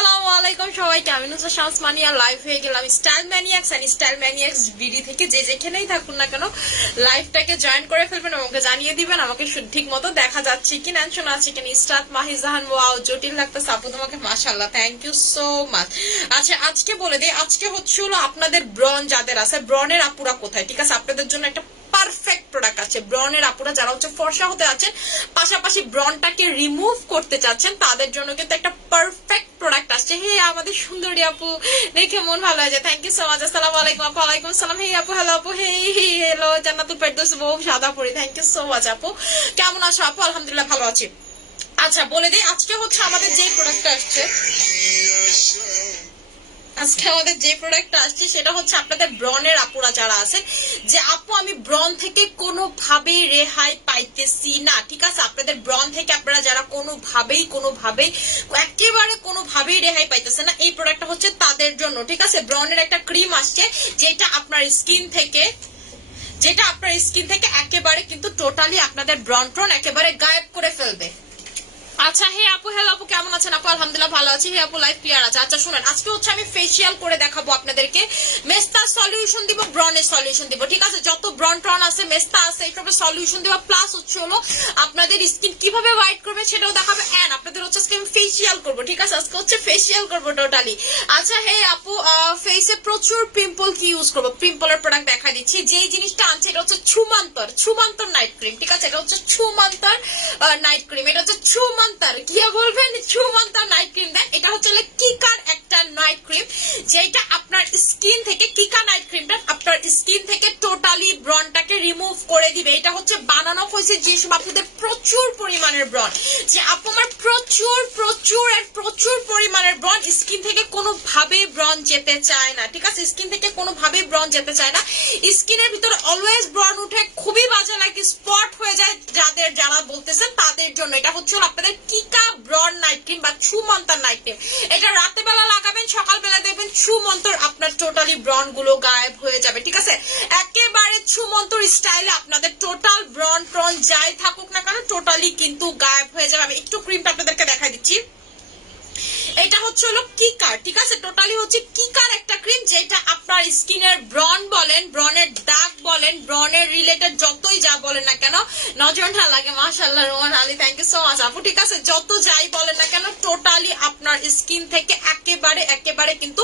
আসসালামু আলাইকুম সবাইকে। আমি নুসরাত শামস মানিয়া লাইভ হয়ে গেলাম style maniacs and style maniacs BD থেকে। যে যেখানেই থাকুন না কেন লাইভটাকে জয়েন করে ফেলবেন, আমাকে জানিয়ে দিবেন আমাকে ঠিক মতো দেখা যাচ্ছে কি না, শোনা আছে কিনা। ইস্টাত মাহিজাহান ওয়াও জটিল লাগতেছে আপু তোমাকে, মাশাআল্লাহ, থ্যাংক ইউ সো মাচ। আচ্ছা আজকে বলে দিই, আজকে হচ্ছে হলো আপনাদের ব্রন যাদের আছে, ব্রনের আপুরা কোথায়, ঠিক আছে, আপনাদের জন্য একটা পারফেক্ট প্রোডাক্ট আছে। ব্রনের আপুরা যারা হচ্ছে ফর্সা হতে আছেন, পাশাপাশি ব্রনটাকে রিমুভ করতে চাচ্ছেন, তাদের জন্য কিন্তু একটা পারফেক্ট প্রোডাক্ট আসছে। হে আমাদের সুন্দরী আপু, দেখে মন ভালো হয়ে যায়। Thank you so much. আসসালামু আলাইকুম আপু। ওয়ালাইকুম আসসালাম। হে আপু, হ্যালো আপু। হে হ্যালো জান্নাতুল ফেরদৌস বউ সাদা পরি। থ্যাংক ইউ সো মাচ আপু। কেমন আছো আপু? আলহামদুলিল্লাহ ভালো আছি। আচ্ছা বলে দিই, আজকে হচ্ছে আমাদের যে প্রোডাক্টটা আসছে, আজকে আমাদের যে প্রোডাক্টটা আসছে সেটা হচ্ছে আপনাদের ব্রনের আপুরা যারা আছে, যে আপু আমি ব্রন থেকে কোনোভাবেই রেহাই পাইতেছি না, ঠিক আছে, আপনাদের ব্রন থেকে আপনারা যারা কোনোভাবেই একেবারে কোনোভাবেই রেহাই পাইতেছে না, এই প্রোডাক্টটা হচ্ছে তাদের জন্য, ঠিক আছে। ব্রনের একটা ক্রিম আসছে যেটা আপনার স্কিন থেকে একেবারে কিন্তু টোটালি আপনাদের ব্রন ট্রন একেবারে গায়েব করে ফেলবে। আচ্ছা হে আপু, হ্যালো আপু, কেমন আছেন আপু? আলহামদুলিল্লাহ ভালো আছি। হে আপু লাইভ ক্লিয়ার আছে। আচ্ছা শুনেন, আজকে হচ্ছে আমি ফেসিয়াল করে দেখাবো আপনাদেরকে, মেস্তা সলিউশন দিব, ব্রনের সলিউশন দিব, ঠিক আছে। যত ব্রন ট্রন আছে, মেস্তা আছে, এইসবের সলিউশন দিব, প্লাস হচ্ছে হলো আপনাদের স্কিন কিভাবে হোয়াইট করবে সেটাও দেখাবে, এন্ড আপনাদের হচ্ছে আজকে আমি ফেসিয়াল করবো, ঠিক আছে, আজকে হচ্ছে ফেসিয়াল করবো টোটালি। আচ্ছা হে আপু, ফেসে প্রচুর পিম্পল কি ইউজ করবো? পিম্পলের প্রোডাক্ট দেখা দিচ্ছি। যেই জিনিসটা আনছে এটা হচ্ছে ছুমান্তর নাইট ক্রিম, ঠিক আছে, এটা হচ্ছে ছুমান্তর নাইট ক্রিম, এটা হচ্ছে কি বলবেন, ছুমান্তর নাইট ক্রিম দেন। এটা হচ্ছে কিকার একটা নাইট ক্রিম, যেটা আপনার স্কিন থেকে, কিকা নাইট ক্রিমটা আপনার স্কিন থেকে টোটালি ব্রনটাকে রিমুভ করে দিবে। এটা হচ্ছে বানানো হয়েছে যেসব আপনাদের প্রচুর পরিমাণের ব্রন, যে আপু আমার প্রচুর পরিমাণের ব্রন, স্কিন থেকে কোনোভাবে ব্রন যেতে চায় না, ঠিক আছে, স্কিন থেকে কোনোভাবে ব্রন যেতে চায় না, স্কিনের ভিতরে অলওয়েজ ব্রন উঠে, খুবই বাজে লাগে, স্পট হয়ে যায়, যারা বলতেছেন তাদের জন্য এটা হচ্ছে আপনাদের কিকা ব্রন নাইট ক্রিম বা ছুমন্তর নাইট ক্রিম। এটা রাতে বেলা লাগাবেন, সকালবেলা দেখবেন ছুমন্তর আপনার টোটালি ব্রন গুলো গায়েব হয়ে যাবে, ঠিক আছে, একেবারে ছুমন্তর স্টাইলে আপনাদের টোটাল ব্রন ট্রন যাই থাকুক না কেন টোটালি কিন্তু গায়েব হয়ে যাবে। আমি একটু ক্রিমটা আপনাদেরকে দেখাই দিচ্ছি। এটা হচ্ছে হলো কিকার, ঠিক আছে, টোটালি হচ্ছে কিকার একটা ক্রিম, যেটা আপনার স্কিনের ব্রন বলেন, ব্রনের দাগ বলেন, ব্রনের রিলেটেড যতই যা বলেন না কেন, নজর না লাগে, মাশাআল্লাহ Roman Ali, thank you so much আপু, ঠিক আছে, যত যাই বলেন না কেন টোটালি আপনার স্কিন থেকে একেবারে কিন্তু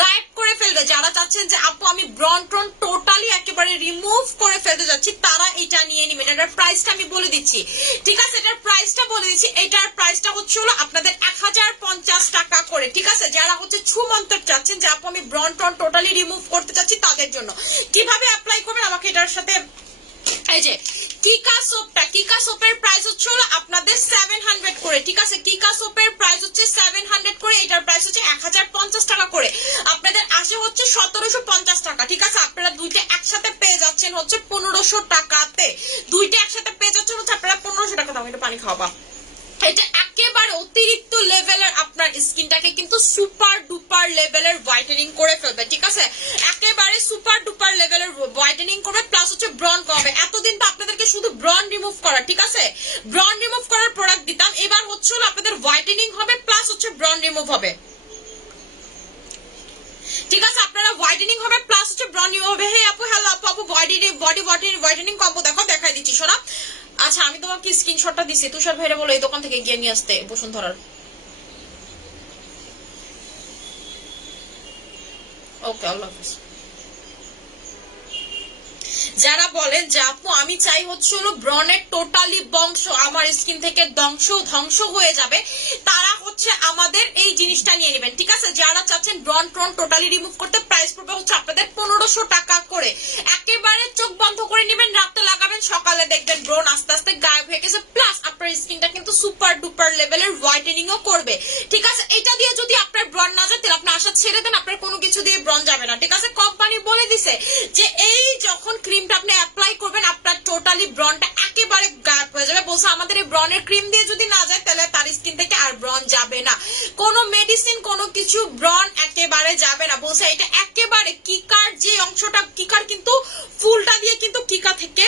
গায়েব করে ফেলবে। যারা চাচ্ছেন যে আপু আমি ব্রন ট্রন টোটালি একেবারে রিমুভ করে ফেলতে যাচ্ছি, তারা এটা নিয়ে নিবেন। এটার প্রাইসটা আমি বলে দিচ্ছি, ঠিক আছে, এটার প্রাইসটা বলে দিচ্ছি। এটার প্রাইসটা হচ্ছে হলো আপনাদের 1050 টাকা করে, ঠিক আছে। যারা হচ্ছে ছুমন্তর চাচ্ছেন যে আপু আমি ব্রন ট্রন টোটালি রিমুভ করতে চাচ্ছি, তাদের জন্য কিভাবে অ্যাপ্লাই করবেন আমাকে এটার সাথে, এই যে কিকা সোপের প্রাইস হচ্ছে হলো আপনাদের 700 করে, ঠিক আছে, কিকা সোপের প্রাইস হচ্ছে 700 করে, এটার প্রাইস হচ্ছে 1050 টাকা করে, আপনাদের আসে হচ্ছে 1750 টাকা, ঠিক আছে। আপনারা দুইটা একসাথে পেয়ে যাচ্ছেন হচ্ছে 1500 টাকাতে, দুইটা একসাথে পেয়ে যাচ্ছেন হচ্ছে আপনারা 1500 টাকা। দাম এটা পানি খাওয়াবা, এটা একেবারে অতিরিক্ত লেভেলের আপনার স্কিনটাকে কিন্তু সুপার ডুপার লেভেলের হোয়াইটেনিং করে ফেলবে, ঠিক আছে, একেবারে সুপার ডুপার লেভেলের হোয়াইটেনিং করবে, প্লাস হচ্ছে ব্রন কমাবে। এতদিন তো আপনাদেরকে শুধু ব্রন রিমুভ করা, ঠিক আছে, ব্রন রিমুভ করার প্রোডাক্ট দিতাম, এবার হচ্ছে আপনাদের হোয়াইটেনিং হবে প্লাস হচ্ছে ব্রন রিমুভ হবে, ঠিক আছে, আপনারা হোয়াইটেনিং হবে প্লাস হচ্ছে ব্রন রিমুভ হবে। হে আপু, হ্যালো আপু, বডি হোয়াইটেনিং কম্বো দেখাই দিচ্ছি সোনা। আচ্ছা আমি তোমাকে স্ক্রিনশটটা দিছি, তুষার ভাইরে বলো এই দোকান থেকে গিয়ে নিয়ে আসতে বসুন্ধরার। ওকে, আল্লাহ হাফেজ। যারা বলেন যে আপু আমি চাই হচ্ছে হলো ব্রনের টোটালি বংশ আমার স্কিন থেকে ধ্বংস হয়ে যাবে, তারা হচ্ছে আমাদের এই জিনিসটা নিয়ে নেবেন, ঠিক আছে। যারা চাচ্ছেন ব্রন ট্রন টোটালি রিমুভ করতে, প্রাইস পড়বে হচ্ছে আপনাদের 1500 টাকা করে, একেবারে চোখ বন্ধ করে নেবেন, রাতে লাগাবেন, সকালে দেখবেন ব্রন আস্তে আস্তে গায়েব হয়ে গেছে, প্লাস আপনার স্কিনটা কিন্তু সুপার ডুপার লেভেলের হোয়াইটেনিংও করবে, ঠিক আছে। এটা দিয়ে যদি আপনার ব্রন না যায় তাহলে আপনি আশা ছেড়ে দেন, আপনার কোনো কিছু দিয়ে ব্রন যাবে না, ঠিক আছে। কোম্পানি বলে দিছে যে এই যখন ক্রিমটা আপনি অ্যাপ্লাই করবেন আপনার টোটালি ব্রনটা একেবারে গায়েব হয়ে যাবে, বলছে আমাদের এই ব্রনের ক্রিম দিয়ে যদি না যায় তাহলে তার স্কিন থেকে আর ব্রন যাবে না, কোনো মেডিসিন কোনো কিছু ব্রন একেবারে যাবে না, বলছে এটা একেবারে কিকার যে অংশটা, কিকার কিন্তু ফুলটা দিয়ে কিন্তু কিকা থেকে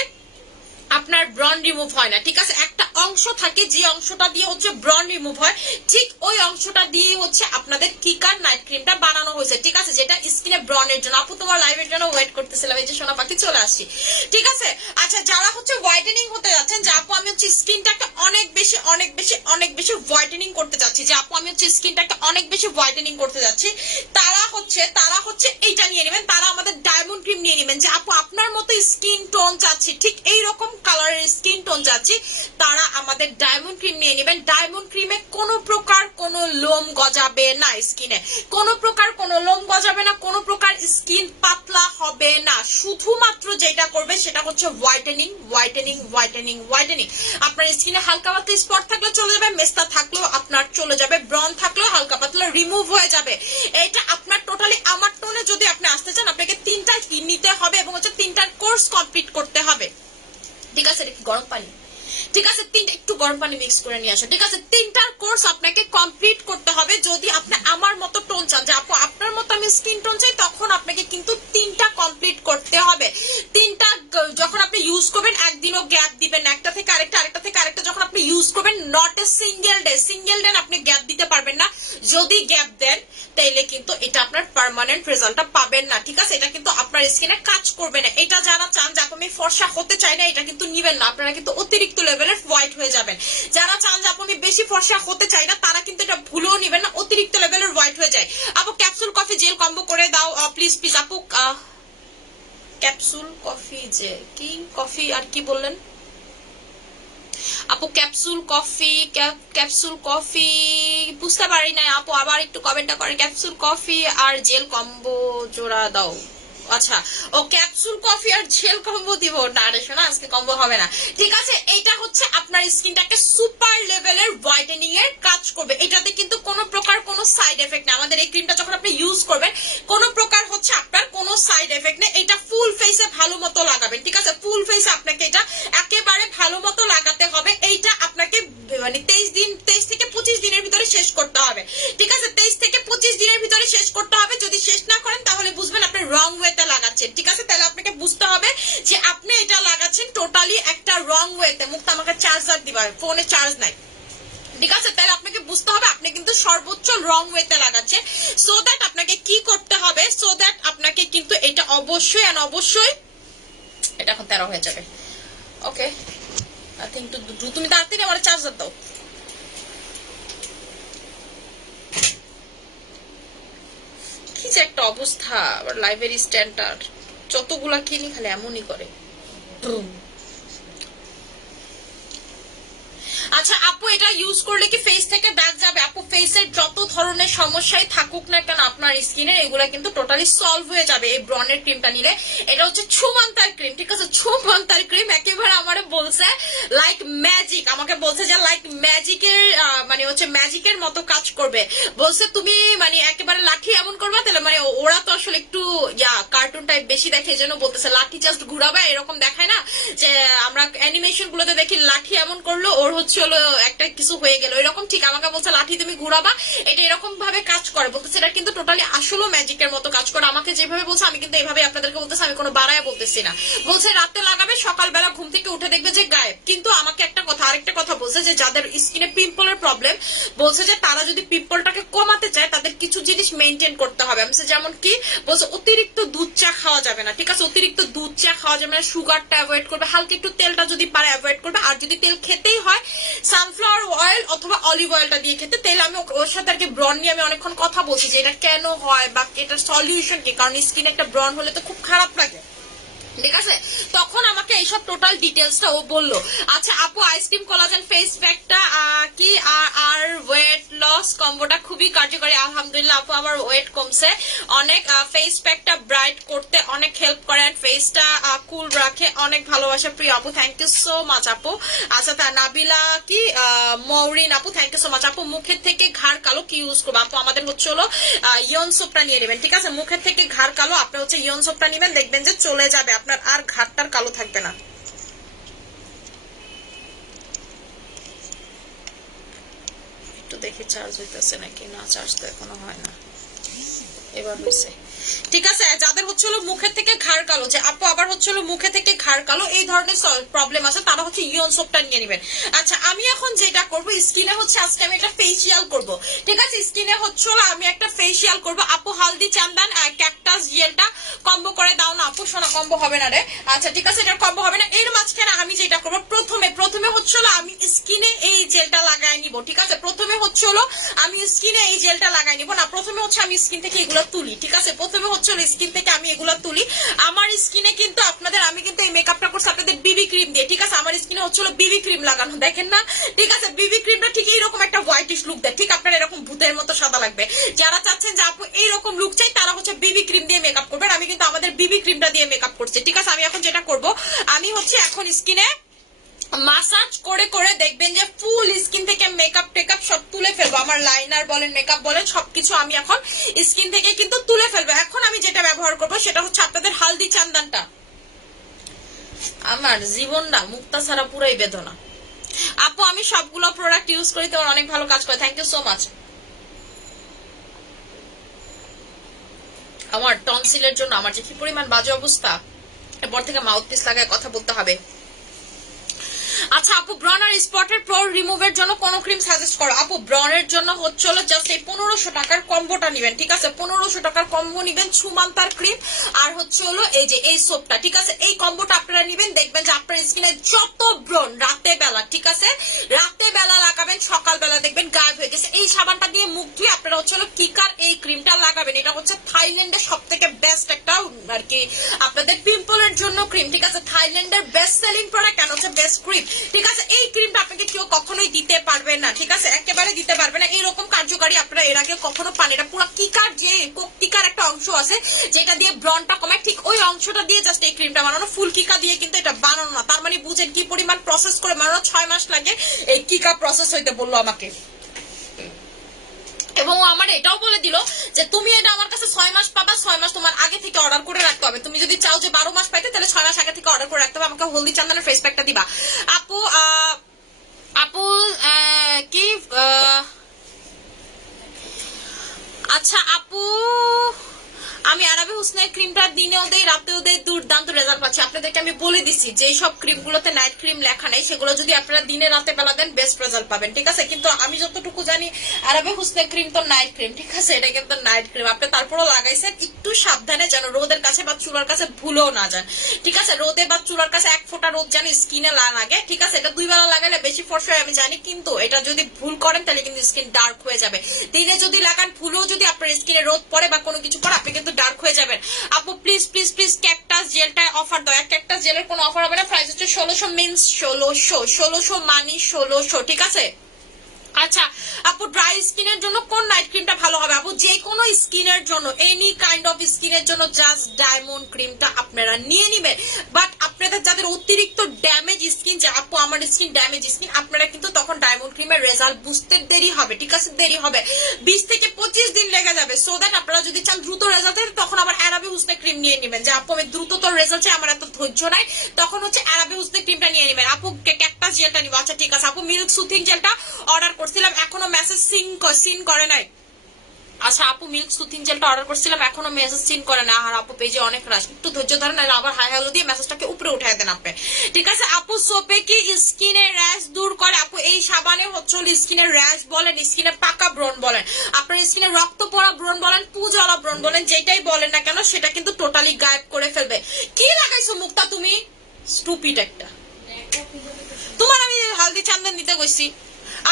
আপনার ব্রন রিমুভ হয় না, ঠিক আছে? একটা অংশ থাকে যে অংশটা দিয়ে হচ্ছে ব্রন রিমুভ হয়, ঠিক ওই অংশটা দিয়ে হচ্ছে আপনাদের কিকার নাইট ক্রিমটা বানানো হয়েছে, ঠিক আছে? যেটা স্কিনে ব্রনের জন্য। আপু তোমার লাইভের জন্য ওয়েট করতেছিলাম, এই যে সোনা পাখি চলে আসছি, ঠিক আছে? আচ্ছা, যারা হচ্ছে হোয়াইটেনিং হতে যাচ্ছেন যে আপু আমি হচ্ছে স্কিনটাকে অনেক বেশি হোয়াইটেনিং করতে যাচ্ছি, যে আপু আমি হচ্ছে স্কিনটাকে অনেক বেশি হোয়াইটেনিং করতে যাচ্ছি, তারা হচ্ছে এইটা নিয়ে নেবেন। তারা আমাদের ডায়মন্ড ক্রিম নিয়ে নেবেন। যে আপু আপনার মতো স্কিন টোন চাচ্ছি, ঠিক এইরকম কালারের স্কিন টোন চাচ্ছি, তারা আমাদের ডায়মন্ড ক্রিম নিয়ে নেবেন। ডায়মন্ড ক্রিমে কোনো প্রকার কোনো লোম গজাবে না স্কিনে, কোনো প্রকার কোনো লোম গজাবে না, কোনো প্রকার স্কিন পাতলা হবে না। শুধুমাত্র যেটা করবে সেটা হচ্ছে হোয়াইটেনিং, হোয়াইটেনিং, হোয়াইটেনিং, হোয়াইটেনিং। আপনার স্কিনে হালকা পাতলা স্পট থাকলে চলে যাবে, মেস্তা থাকলেও আপনার চলে যাবে, ব্রন থাকলেও হালকা পাতলা রিমুভ হয়ে যাবে। এটা আপনার টোটালি আমার টোনে যদি আপনি আসতে চান, আপনাকে 3টা নিতে হবে এবং হচ্ছে 3টার কোর্স কমপ্লিট করতে হবে, ঠিক আছে? গরম পানি, ঠিক আছে? 3টা একটু গরম পানি মিক্স করে নিয়ে আসো, ঠিক আছে? 3টার কোর্স আপনাকে কমপ্লিট করতে হবে যদি আপনি আমার মতো টোন চান, যে আপু আপনার মতো আমি স্কিন টোন চাই, তখন আপনাকে কিন্তু 3টা কমপ্লিট করতে হবে। 3টা যখন আপনি ইউজ করবেন একদিনও গ্যাপ দিবেন না, একটা থেকে আরেকটা, আরেকটা থেকে আরেকটা যখন আপনি ইউজ করবেন, নট এ সিঙ্গেল ডে আপনি গ্যাপ দিতে পারবেন না। যদি গ্যাপ দেন তাইলে কিন্তু এটা আপনার পার্মানেন্ট রেজাল্টটা পাবেন না, ঠিক আছে? এটা কিন্তু আপনার স্কিনে কাজ করবে না। এটা যারা চান যে আপনি ফর্সা হতে চাই না, এটা কিন্তু নিবেন না, আপনারা কিন্তু অতিরিক্ত লেভেলের হোয়াইট হয়ে যাবেন। যারা চান যে আপনি বেশি ফর্সা হতে চাই না, তারা কিন্তু এটা ভুলেও নিবেন না, অতিরিক্ত লেভেলের হোয়াইট হয়ে যায়। আপু ক্যাপসুল কফি জেল কম্বো করে দাও প্লিজ প্লিজ। আপু ক্যাপসুল কফি জেল কি কফি আর কি বললেন আপু? ক্যাপসুল কফি বুঝতে পারি না আপু, আবার একটু কমেন্টটা করে। ক্যাপসুল কফি আর জেল কম্বো জোড়া দাও। আচ্ছা, ও ক্যাপসুল কফি আর জেল কম্বো দিব না রে শোনা, আজকে কম্বো হবে না, ঠিক আছে? এটা হচ্ছে আপনার স্কিনটাকে সুপার লেভেলের হোয়াইটেনিং এর কাজ করবে। এটাতে কিন্তু কোনো প্রকার কোনো সাইড এফেক্ট না। আমাদের এই ক্রিমটা যখন আপনি ইউজ করবেন, কোনো প্রকার হচ্ছে আপনার কোনো সাইড এফেক্ট নেই। এটা ফুল ফেসে ভালো মতো লাগাবেন, ঠিক আছে? ফুল ফেসে আপনাকে এটা একেবারে ভালো মতো লাগাতে হবে। এইটা আপনাকে মানে 23 থেকে 25 দিনের ভিতরে শেষ করতে হবে, ঠিক আছে? 23 থেকে 25 দিনের ভিতরে শেষ করতে হবে। যদি শেষ না করেন তাহলে বুঝবেন আপনি রং ওয়েতে লাগাচ্ছেন, ঠিক আছে? তাহলে আপনাকে বুঝতে হবে যে আপনি এটা লাগাচ্ছেন টোটালি একটা রং ওয়েতে। মুক্তা আমাকে চার্জার দিবা, ফোনে চার্জ নাই, ঠিক আছে? তাহলে আপনাকে বুঝতে হবে আপনি কিন্তু সর্বোচ্চ রং ওয়েতে লাগাচ্ছেন। সো দ্যাট আপনাকে কি করতে হবে, সো দ্যাট আপনাকে কিন্তু এটা অবশ্যই এটা এখন 13 হয়ে যাবে। ওকে, আই থিংক তুমি তাড়াতাড়ি আমার চার্জার দাও। কি যে একটা অবস্থা আবার লাইব্রেরি স্ট্যান্ডার্ড, যতগুলা কিনি খালি এমনই করে। আচ্ছা আপু, এটা ইউজ করলে কি ফেস থেকে দাগ যাবে? আপু ফেসের যত ধরনের সমস্যাই থাকুক না কেন আপনার স্কিনের, এগুলা কিন্তু টোটালি সলভ হয়ে যাবে এই ব্রনের ক্রিমটা নিলে। এটা হচ্ছে ছুমান্তার ক্রিম, ঠিক আছে? ছুমান্তার ক্রিম একেবারে আমারে বলছে লাইক ম্যাজিক, আমাকে বলছে যে লাইক ম্যাজিকের মানে হচ্ছে ম্যাজিকের মতো কাজ করবে। বলছে তুমি মানে একেবারে লাঠি এমন করবা, তাহলে মানে ওরা তো আসলে একটু কার্টুন টাইপ বেশি দেখে, এই জন্য বলতেছে লাঠি জাস্ট ঘুরাবে, এরকম দেখায় না যে আমরা অ্যানিমেশন গুলোতে দেখি লাঠি এমন করলো ওর হচ্ছে হলো একটা কিছু হয়ে গেল, এরকম ঠিক আমাকে বলছে লাঠি তুমি ঘুরাবা, এটা এরকম ভাবে কাজ করে। বলতেছে এটা কিন্তু টোটালি আসলে ম্যাজিকের মতো কাজ করে। আমাকে যেভাবে বলছে আমি কিন্তু এইভাবে আপনাদেরকে বলতেছি, আমি কোনো বাড়ায় বলতেছি না। বলছে রাতে লাগাবে, সকালবেলা ঘুম থেকে উঠে দেখবে যে গায়েব। কিন্তু আমাকে আরেকটা কথা বলছে যে যাদের স্কিনে পিম্পলের প্রবলেম, বলছে যে তারা যদি পিম্পলটাকে কমাতে চায় তাদের কিছু জিনিস মেনটেন করতে হবে। আমি যেমন কি বলছে, অতিরিক্ত দুধ চা খাওয়া যাবে না, ঠিক আছে? অতিরিক্ত দুধ চা খাওয়া যাবে না, সুগারটা অ্যাভয়েড করবে, হালকা একটু তেলটা যদি পারে অ্যাভয়েড করবে। আর যদি তেল খেতেই হয় সানফ্লাওয়ার অয়েল অথবা অলিভ অয়েলটা দিয়ে খেতে। তেল আমি ওর সাথে আর কি ব্রন নিয়ে আমি অনেকক্ষণ কথা বলছি যে এটা কেন হয় বা এটার সলিউশন কি, কারণ স্কিন একটা ব্রন হলে তো খুব খারাপ লাগে, ঠিক আছে? তখন আমাকে এইসব টোটাল ডিটেলসটা ও বললো। আচ্ছা আপু, আইসক্রিম কোলাজেন ফেস প্যাকটা কি আর ওয়েট লস কম্বোটা খুবই কার্যকরী। আলহামদুলিল্লাহ আপু, আমার ওয়েট কমছে অনেক। ফেস প্যাকটা ব্রাইট করতে অনেক হেল্প করে, ফেসটা কুল রাখে। অনেক ভালোবাসা প্রিয় আপু, থ্যাংক ইউ সো মাচ আপু। আচ্ছা তা নাবিলা কি মৌরিন আপু, থ্যাংক ইউ সো মাচ আপু। মুখের থেকে ঘাড় কালো কি ইউজ করবো আপু? আমাদের হচ্ছে হলো ইয়ন সোপটা নিয়ে নেবেন, ঠিক আছে? মুখের থেকে ঘাড় কালো আপনি হচ্ছে ইয়ন সোপটা নেবেন, দেখবেন যে চলে যাবে, আপনার আর ঘাড়টার কালো থাকবে না। একটু দেখি চার্জ হইতেছে নাকি না। চার্জ তো এখনো হয় না, এবার হয়েছে। ঠিক আছে, যাদের হচ্ছে মুখের থেকে ঘাড় কালো, যে আপু আবার হচ্ছে মুখে থেকে ঘাড় কালো, এই ধরনের প্রবলেম আছে, তারা হচ্ছে ইয়ন সোপটা নিয়ে নেবেন। আচ্ছা আমি এখন যেটা করব, স্কিনে হচ্ছে আজকে আমি একটা ফেসিয়াল করব। ঠিক আছে, স্কিনে হচ্ছে আমি একটা ফেসিয়াল করব। আপু হালদি চান্দান ক্যাকটাস জেলটা কম্বো করে দাও না আপু। শোনা কম্বো হবে না রে। আচ্ছা ঠিক আছে, এটা কম্বো হবে না। এর মাঝখানে আমি যেটা করব, প্রথমে হচ্ছে আমি স্কিনে এই জেলটা লাগাই নিব। ঠিক আছে, প্রথমে হচ্ছে আমি স্কিনে এই জেলটা লাগাই নিব না, প্রথমে হচ্ছে আমি স্কিন থেকে এগুলো তুলি। ঠিক আছে, প্রথমে হচ্ছে স্কিন থেকে আমি এগুলো তুলি। আমার স্কিনে কিন্তু আপনাদের, আমি কিন্তু এই মেকআপটা করছি আপনাদের বিবি ক্রিম দিয়ে। ঠিক আছে, আমার স্কিনে হচ্ছে বিবি ক্রিম লাগানো, দেখেন না? ঠিক আছে, বিবি ক্রিমটা ঠিক এইরকম একটা হোয়াইটিশ লুক দেয়, ঠিক আপনার এরকম ভূতের মতো সাদা লাগবে। যারা চাচ্ছেন যে আপু এইরকম লুক চাই, তারা হচ্ছে বিবি ক্রিম দিয়ে মেকআপ করবেন। আমি কিন্তু আমাদের বিবি ক্রিমটা দিয়ে মেকআপ করছি। ঠিক আছে, আমি এখন যেটা করব, আমি হচ্ছে এখন স্কিনে মাসাজ করে করে দেখবেন যে ফুল স্কিন থেকে মেকআপ টেকআপ সব তুলে ফেলবো। আমার লাইনার বলেন, মেকআপ বলেন, সবকিছু আমি এখন স্কিন থেকে কিন্তু তুলে ফেলবো। এখন আমি যেটা ব্যবহার করবো সেটা হচ্ছে আপনাদের হালদি চান্দানটা। আমার জীবন না মুক্তা ছাড়া পুরাই বেদনা। আপু আমি সবগুলো প্রোডাক্ট ইউজ করি, তোমার অনেক ভালো কাজ করে, থ্যাংক ইউ সো মাচ। আমার টনসিলের জন্য আমার যে কি পরিমাণ বাজে অবস্থা, এরপর থেকে মাউথ পিস লাগায় কথা বলতে হবে। আচ্ছা আপু ব্রন আর স্পটের প্রো রিমুভের জন্য কোন ক্রিম সাজেস্ট করো? আপু ব্রনের জন্য হচ্ছে জাস্ট এই 1500 টাকার কম্বোটা নিবেন। ঠিক আছে, 1500 টাকার কম্বো নিবেন, সুমান্তার ক্রিম আর হচ্ছে এই যে এই সোপটা। ঠিক আছে, এই কম্বোটা আপনারা নিবেন, দেখবেন যে আপনার স্কিনে যত ব্রন রাতে বেলা, ঠিক আছে রাতে বেলা লাগাবেন, সকাল বেলা দেখবেন গায়েব হয়ে গেছে। এই সাবানটা দিয়ে মুখ ধুয়ে আপনারা হচ্ছে কিকার এই ক্রিমটা লাগাবেন। এটা হচ্ছে থাইল্যান্ডের সব থেকে বেস্ট একটা আর কি আপনাদের পিম্পলের জন্য ক্রিম। ঠিক আছে, থাইল্যান্ডের বেস্ট সেলিং প্রোডাক্ট এন্ড হচ্ছে বেস্ট ক্রিম। ঠিক আছে, এই ক্রিমটা আপনাকে কেউ কখনোই দিতে পারবে না। ঠিক আছে, একেবারে দিতে পারবে না, এইরকম কার্যকারী আপনারা এর আগে কখনো পান। এটা পুরো কিকার, যে কিকার একটা অংশ আছে যেটা দিয়ে ব্রনটা কমায়, ঠিক ওই অংশটা দিয়ে জাস্ট এই ক্রিমটা বানানো। ফুল কিকা দিয়ে কিন্তু এটা বানানো না। তার মানে বুঝেন কি পরিমাণ প্রসেস করে বানানো। 6 মাস লাগে এই কিকা প্রসেস হইতে বললো আমাকে। এবং আমার এটাও বলে দিল যে তুমি এটা আমার কাছে 6 মাস পাবা, 6 মাস তোমার আগে থেকে অর্ডার করে রাখতে হবে। তুমি যদি চাও যে 12 মাস পাইতে, তাহলে 6 মাস আগে থেকে অর্ডার করে রাখতে হবে। আমাকে হলদি চান্দানের ফেস প্যাকটা দিবা। আপু আপু কি আচ্ছা আপু আমি আরাবে হুসনের ক্রিমটা দিনেও দেই রাতেও দেই, দুর্দান্ত রেজাল্ট পাচ্ছি। আপনাদেরকে আমি বলে দিছি যে সব ক্রিমগুলোতে নাইট ক্রিম লেখা নেই, সেগুলো যদি আপনারা দিনে রাতে বেলা দেন বেস্ট রেজাল্ট পাবেন। ঠিক আছে, কিন্তু আমি যতটুকু জানি আরাবে হুসনের ক্রিম তো নাইট ক্রিম। ঠিক আছে, এটা কিন্তু নাইট ক্রিম। আপনি তারপরও লাগাইছেন একটু সাবধানে, যেন রোদের কাছে বা চুলার কাছে ভুলেও না যান। ঠিক আছে, রোদে বা চুলার কাছে 1 ফোঁটা রোদ যেন স্কিনে লাগে। ঠিক আছে, এটা 2 বেলা লাগালে বেশি ফর্সা হয় আমি জানি, কিন্তু এটা যদি ভুল করেন তাহলে কিন্তু স্কিন ডার্ক হয়ে যাবে। দিনে যদি লাগান, ভুলেও যদি আপনার স্কিনে রোদ পড়ে বা কোনো কিছু পড়ে, আপনি কিন্তু ডার্ক হয়ে যাবেন। আপু প্লিজ প্লিজ প্লিজ ক্যাকটাস জেলটা অফার দাও। ক্যাকটাস জেলের কোনো অফার হবে না, প্রাইস হচ্ছে 1600 মিন্স 1600 মানি 1600। ঠিক আছে, আচ্ছা আপু ড্রাই স্কিনের জন্য কোন নাইট ক্রিমটা ভালো হবে? আপু যে কোনো স্কিনের জন্য, এনি কাইন্ড অফ স্কিনের জন্য জাস্ট ডায়মন্ড ক্রিমটা আপনারা নিয়ে নেবেন। বাট আপনাদের যাদের অতিরিক্ত ড্যামেজ স্কিন, যে আপু আমার স্কিন ড্যামেজ স্কিন, আপনারা কিন্তু তখন ডায়মন্ড ক্রিমের রেজাল্ট বুঝতে দেরি হবে। ঠিক আছে, দেরি হবে, 20 থেকে 25 দিন লেগে যাবে। সো দ্যাট আপনারা যদি চান দ্রুত রেজাল্ট, তখন আবার আরাবে হুসনে ক্রিম নিয়ে নেবেন। যে আপু আমি দ্রুততর রেজাল্ট চাই, আমার এত ধৈর্য নাই, তখন হচ্ছে আরাবে হুসনে ক্রিমটা নিয়ে নেবেন। আপু ক্যাকটাস জেলটা নিব। আচ্ছা ঠিক আছে, আপু মিল্ক সুথিং জেলটা অর্ডার করছিলাম, এখনো মেসেজ সিন করে নাই। আচ্ছা আপু মিল্ক সুথিং জেলটা অর্ডার করছিলাম, এখনো মেসেজ সিন করে না। আর আপু পেজে অনেক রাশ, একটু ধৈর্য ধরেন, আবার হাই হ্যালো দিয়ে মেসেজটাকে উপরে উঠাই দেন আপনি। ঠিক আছে আপু সোপে কি স্কিনের র্যাশ দূর করে? আপু এই সাবানে হচ্ছে স্কিনের র্যাশ বলেন, স্কিনে পাকা ব্রণ বলেন, আপনার স্কিনে রক্ত পড়া ব্রণ বলেন, পুজলা ব্রণ বলেন, যেটাই বলেন না কেন সেটা কিন্তু টোটালি গায়েব করে ফেলবে। কি লাগাইছো মুক্তা তুমি? স্টুপিড একটা। তোমার আমি হালদি চান্দন দিতে গেছি।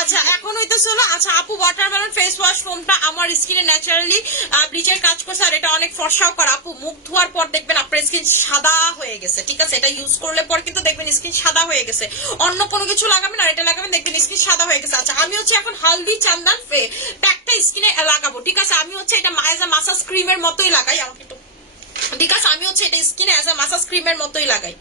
আচ্ছা এখন হইতেছে হলো, আচ্ছা আপু ওয়াটারমেলন ফেস ওয়াশ ফোমটা আমার স্কিনে ন্যাচারালি ব্লিচের কাজ করছে, আর এটা অনেক ফর্সাও করে। আপু মুখ ধোয়ার পর দেখবেন আপনার স্কিন সাদা হয়ে গেছে। ঠিক আছে, এটা ইউজ করলে পর কিন্তু দেখবেন স্কিন সাদা হয়ে গেছে। অন্য কোনো কিছু লাগাবেন আর এটা লাগাবেন, দেখবেন স্কিন সাদা হয়ে গেছে। আচ্ছা আমি হচ্ছে এখন হালদি চান্দান প্যাকটা স্কিনে লাগাবো। ঠিক আছে, আমি হচ্ছে এটা এজ আ মাসাজ ক্রিমের মতোই লাগাই আমাকে একটু। ঠিক আছে, আমি হচ্ছে এটা স্কিনে এজ আ মাসাজ ক্রিমের মতোই লাগাই।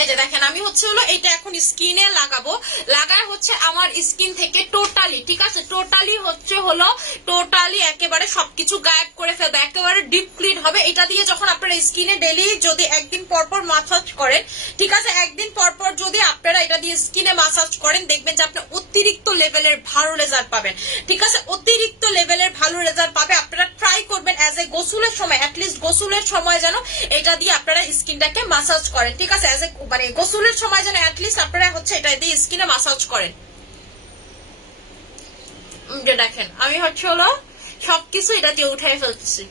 এই যে দেখেন আমি হচ্ছে হলো এটা এখন স্কিনে লাগাবো, লাগায় হচ্ছে আমার স্কিন থেকে টোটালি, ঠিক আছে টোটালি হচ্ছে হলো টোটালি একেবারে সবকিছু গায়েব করে ফেলবে, একেবারে ডিপ ক্লিন হবে। এটা দিয়ে যখন আপনারা স্কিনে ডেইলি যদি একদিন পরপর মাসাজ করেন, ঠিক আছে একদিন পরপর যদি আপনারা এটা দিয়ে স্কিনে মাসাজ করেন, দেখবেন যে আপনি অতিরিক্ত লেভেলের ভালো রেজাল্ট পাবেন। ঠিক আছে, অতিরিক্ত লেভেলের ভালো রেজাল্ট পাবে। আপনারা ট্রাই করবেন অ্যাজ এ গোসলের সময়, অ্যাটলিস্ট গোসলের সময় যেন এটা দিয়ে আপনারা স্কিনটাকে মাসাজ করেন, ঠিক আছে? অ্যাজ এ মানে গোসলের সময় যেন অ্যাটলিস্ট আপনারা হচ্ছে এটা দিয়ে স্কিনে মাসাজ করেন। দেখেন আমি হচ্ছে হলো সবকিছু এটা দিয়ে উঠাই ফেলতেছি।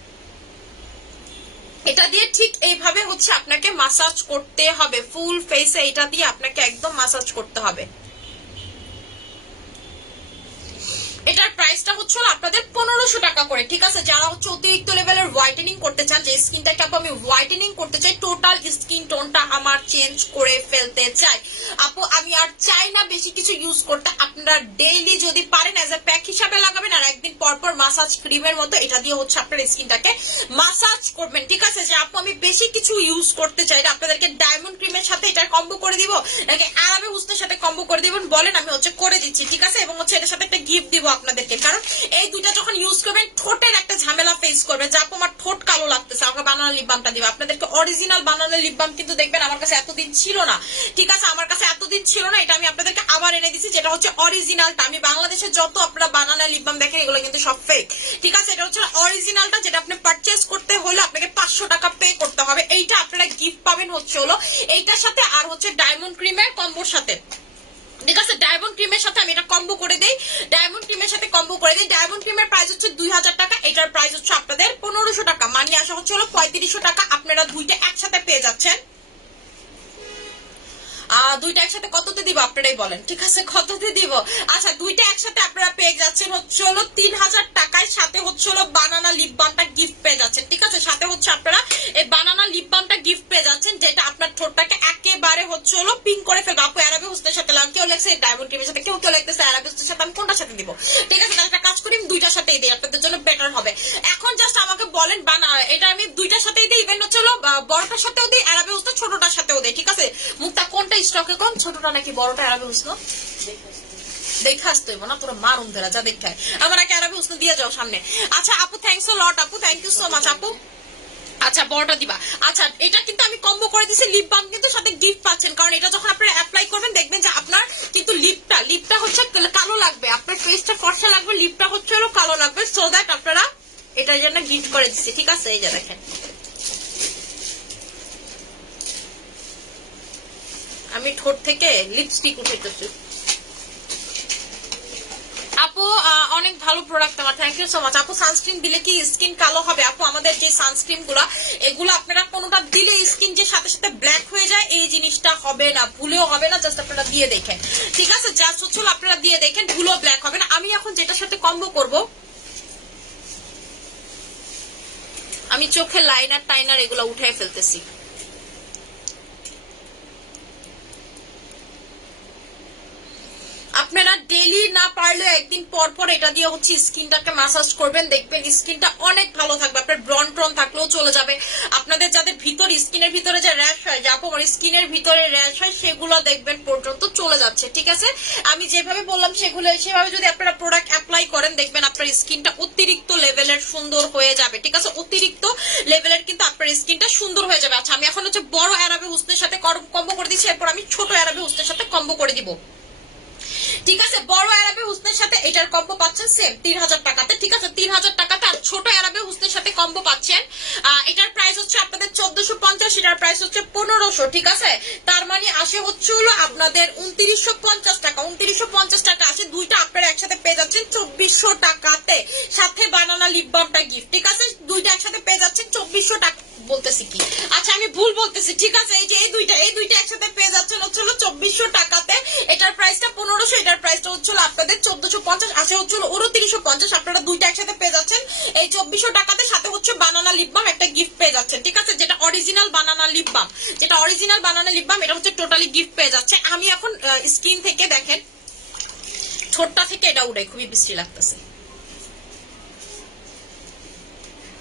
এটা দিয়ে ঠিক এইভাবে হচ্ছে আপনাকে মাসাজ করতে হবে, ফুল ফেসে এটা দিয়ে আপনাকে একদম মাসাজ করতে হবে। এটার প্রাইসটা হচ্ছে আপনাদের 1500 টাকা করে, ঠিক আছে? যারা হচ্ছে অতিরিক্ত লেভেলের হোয়াইটেনিং করতে চান, যে স্কিনটাকে আপু আমি হোয়াইটেনিং করতে চাই, টোটাল স্কিন টোনটা আমার চেঞ্জ করে ফেলতে চাই আপু, আমি আর চাই না বেশি কিছু ইউজ করতে, আপনারা ডেইলি যদি পারেন অ্যাজ এ প্যাক হিসাবে লাগাবেন আর একদিন পর পর মাসাজ ক্রিমের মতো এটা দিয়ে হচ্ছে আপনার স্কিনটাকে মাসাজ করবেন, ঠিক আছে? যে আপু আমি বেশি কিছু ইউজ করতে চাই না, আপনাদেরকে ডায়মন্ড ক্রিমের সাথে এটার কম্বো করে দিব নাকি আরাবে হুসনের সাথে কম্বো করে দিবেন বলেন, আমি হচ্ছে করে দিচ্ছি, ঠিক আছে? এবং হচ্ছে এটার সাথে একটা গিফট দিব আপনাদেরকে, কারণ এই দুইটা যখন ইউজ করবেন ঠোঁটের একটা ঝামেলা ফেস করবে, যা আমার ঠোঁট কালো লাগতেছে, আমাকে বানানো লিপ বামটা দিবে। আপনাদেরকে অরিজিনাল বানানো লিপ বাম কিন্তু দেখবেন আমার কাছে এতদিন ছিল না, ঠিক আছে? আমার কাছে এতদিন ছিল না, এটা আমি আপনাদেরকে আবার এনে দিচ্ছি, যেটা হচ্ছে অরিজিনালটা। আমি বাংলাদেশে যত আপনারা বানানো লিপ বাম দেখেন এগুলো কিন্তু সব ফেক, ঠিক আছে? এটা হচ্ছে অরিজিনালটা, যেটা আপনি পারচেজ করতে হলে আপনাকে 500 টাকা পে করতে হবে। এইটা আপনারা গিফট পাবেন হচ্ছে হলো এইটার সাথে আর হচ্ছে ডায়মন্ড ক্রিমের কম্বোর সাথে, ঠিক আছে? ডায়মন্ড ক্রিমের সাথে আমি এটা কম্বো করে দেই, ডায়মন্ড ক্রিমের সাথে কম্বো করে দিই। ডায়মন্ড ক্রিমের প্রাইস হচ্ছে 2000 টাকা, এটার প্রাইস হচ্ছে আপনাদের 1500 টাকা, মানে আসা হচ্ছে হলো 3500 টাকা। আপনারা দুইটা একসাথে পেয়ে যাচ্ছেন। দুইটা একসাথে কততে দিব আপনারাই বলেন, ঠিক আছে? কততে দিব? আচ্ছা, দুইটা একসাথে আপনারা পেয়ে যাচ্ছেন হচ্ছে হলো 3000 টাকায়, সাথে হচ্ছে হলো বানানা লিপ বামটা গিফট পেয়ে যাচ্ছেন, ঠিক আছে? সাথে হচ্ছে আপনারা এই বানানা লিপ বামটা গিফট পেয়ে যাচ্ছেন, যেটা আপনার ঠোঁটটাকে একেবারে হচ্ছে হলো পিঙ্ক করে ফেলবে। আপু অ্যারাবে হুসনের সাথে লাগ, কেউ লেখছে ডায়মন্ড ক্রিমের সাথে, কেউ লেখতেছে অ্যারাবে হুসনের সাথে, আমি কোনটার সাথে দিব? ঠিক আছে, তাহলে একটা কাজ করি, আমি দুইটার সাথেই দিই, আপনাদের জন্য বেটার হবে। এখন জাস্ট আমাকে বলেন এটা আমি দুইটার সাথেই দিই, ইভেন হচ্ছে হলো বড়টার সাথেও দিই, অ্যারাবে হুসন ছোটটার সাথেও দিই, ঠিক আছে? মুক্তা কোনটা স্টকে কোন, ছোটটা নাকি বড়টা অ্যারাবে হুসন? দেখে আসতে হইব না, তোরা মারুন ধরা যা দেখায় আমার আগে অ্যারাবে হুসন দিয়ে যাও সামনে। আচ্ছা আপু, থ্যাংকস আ লট আপু, থ্যাংক ইউ সো মাচ আপু। আচ্ছা, বড়টা দিবা। আচ্ছা, এটা কিন্তু আমি কম্বো করে দিছি, লিপ বাম কিন্তু সাথে গিফট পাচ্ছেন, কারণ এটা যখন আপনারা অ্যাপ্লাই করবেন দেখবেন যে আপনার কিন্তু লিপটা হচ্ছে কালো লাগবে, আপনার ফেসটা ফর্সা লাগবে, লিপটা হচ্ছে হলো কালো লাগবে, সো দ্যাট আপনারা এটার জন্য গিফট করে দিচ্ছি, ঠিক আছে? এই যে দেখেন, আমি ঠোঁট থেকে লিপস্টিক উঠাইতেছি। আপু অনেক ভালো প্রোডাক্ট আমার, থ্যাংক ইউ সো মাচ আপু। সানস্ক্রিন দিলে কি স্কিন কালো হবে? আপু আমাদের যে সানস্ক্রিন গুলা এগুলো আপনারা কোনোটা দিলে স্কিন যে সাথে সাথে ব্ল্যাক হয়ে যায় এই জিনিসটা হবে না, ভুলেও হবে না, জাস্ট আপনারা দিয়ে দেখেন, ঠিক আছে? জাস্ট হচ্ছে আপনারা দিয়ে দেখেন, ভুলেও ব্ল্যাক হবে না। আমি এখন যেটার সাথে কম্বো করব, আমি চোখে লাইনার টাইনার এগুলো উঠাই ফেলতেছি। আপনারা ডেইলি না পারলে একদিন পর পর এটা দিয়ে হচ্ছে স্কিনটাকে মাসাজ করবেন, দেখবেন স্কিনটা অনেক ভালো থাকবে, আপনার ব্রন ট্রন থাকলেও চলে যাবে। আপনাদের যাদের স্কিনের ভিতরে যে র্যাশ হয়, যা আমার স্কিনের ভিতরে র্যাশ হয়, সেগুলো দেখবেন পর্যন্ত চলে যাচ্ছে, ঠিক আছে? আমি যেভাবে বললাম সেভাবে যদি আপনারা প্রোডাক্ট অ্যাপ্লাই করেন দেখবেন আপনার স্কিনটা অতিরিক্ত লেভেলের সুন্দর হয়ে যাবে, ঠিক আছে? অতিরিক্ত লেভেলের কিন্তু আপনার স্কিনটা সুন্দর হয়ে যাবে। আচ্ছা, আমি এখন হচ্ছে বড় অ্যারাবে হুসনের সাথে কম্বো করে দিচ্ছি, এরপর আমি ছোট অ্যারাবে হুসনের সাথে কম্বো করে দিব, ঠিক আছে? বড় অ্যারাবে হুসনের সাথে এটার কম্বো পাচ্ছেন সেম 3000 টাকাতে, ঠিক আছে? 3000 টাকাতে। আর ছোট অ্যারাবে হুসনের সাথে কম্বো পাচ্ছেন, এটার প্রাইস হচ্ছে আপনাদের 1450, এটার প্রাইস হচ্ছে 1500, ঠিক আছে? তার মানে আসে হচ্ছে হলো আপনাদের 2950 টাকা। 2950 টাকা আসে, দুইটা আপনারা একসাথে পেয়ে যাচ্ছেন 2400 টাকাতে, সাথে বানানা লিপ বামটা গিফট, ঠিক আছে? দুইটা একসাথে পেয়ে যাচ্ছেন 2400 টাকা। বলতেছি কি, আচ্ছা আমি ভুল বলতেছি, ঠিক আছে? এই যে এই দুইটা একসাথে পেয়ে যাচ্ছেন হচ্ছে 2400 টাকাতে, এটার প্রাইসটা 1500, এটার প্রাইসটা হচ্ছে আপনাদের 1450, আসে হচ্ছে 2950। আপনারা দুইটা একসাথে পেয়ে যাচ্ছেন এই 2400 টাকাতে, সাথে হচ্ছে বানানা লিপ বাম একটা গিফট পেয়ে যাচ্ছেন, ঠিক আছে? যেটা অরিজিনাল বানানা লিপ বাম, এটা হচ্ছে টোটালি গিফট পেয়ে যাচ্ছে। আমি এখন স্কিন থেকে দেখেন, ঠোঁটটা থেকে এটা উড়ে খুবই বৃষ্টি লাগতেছে।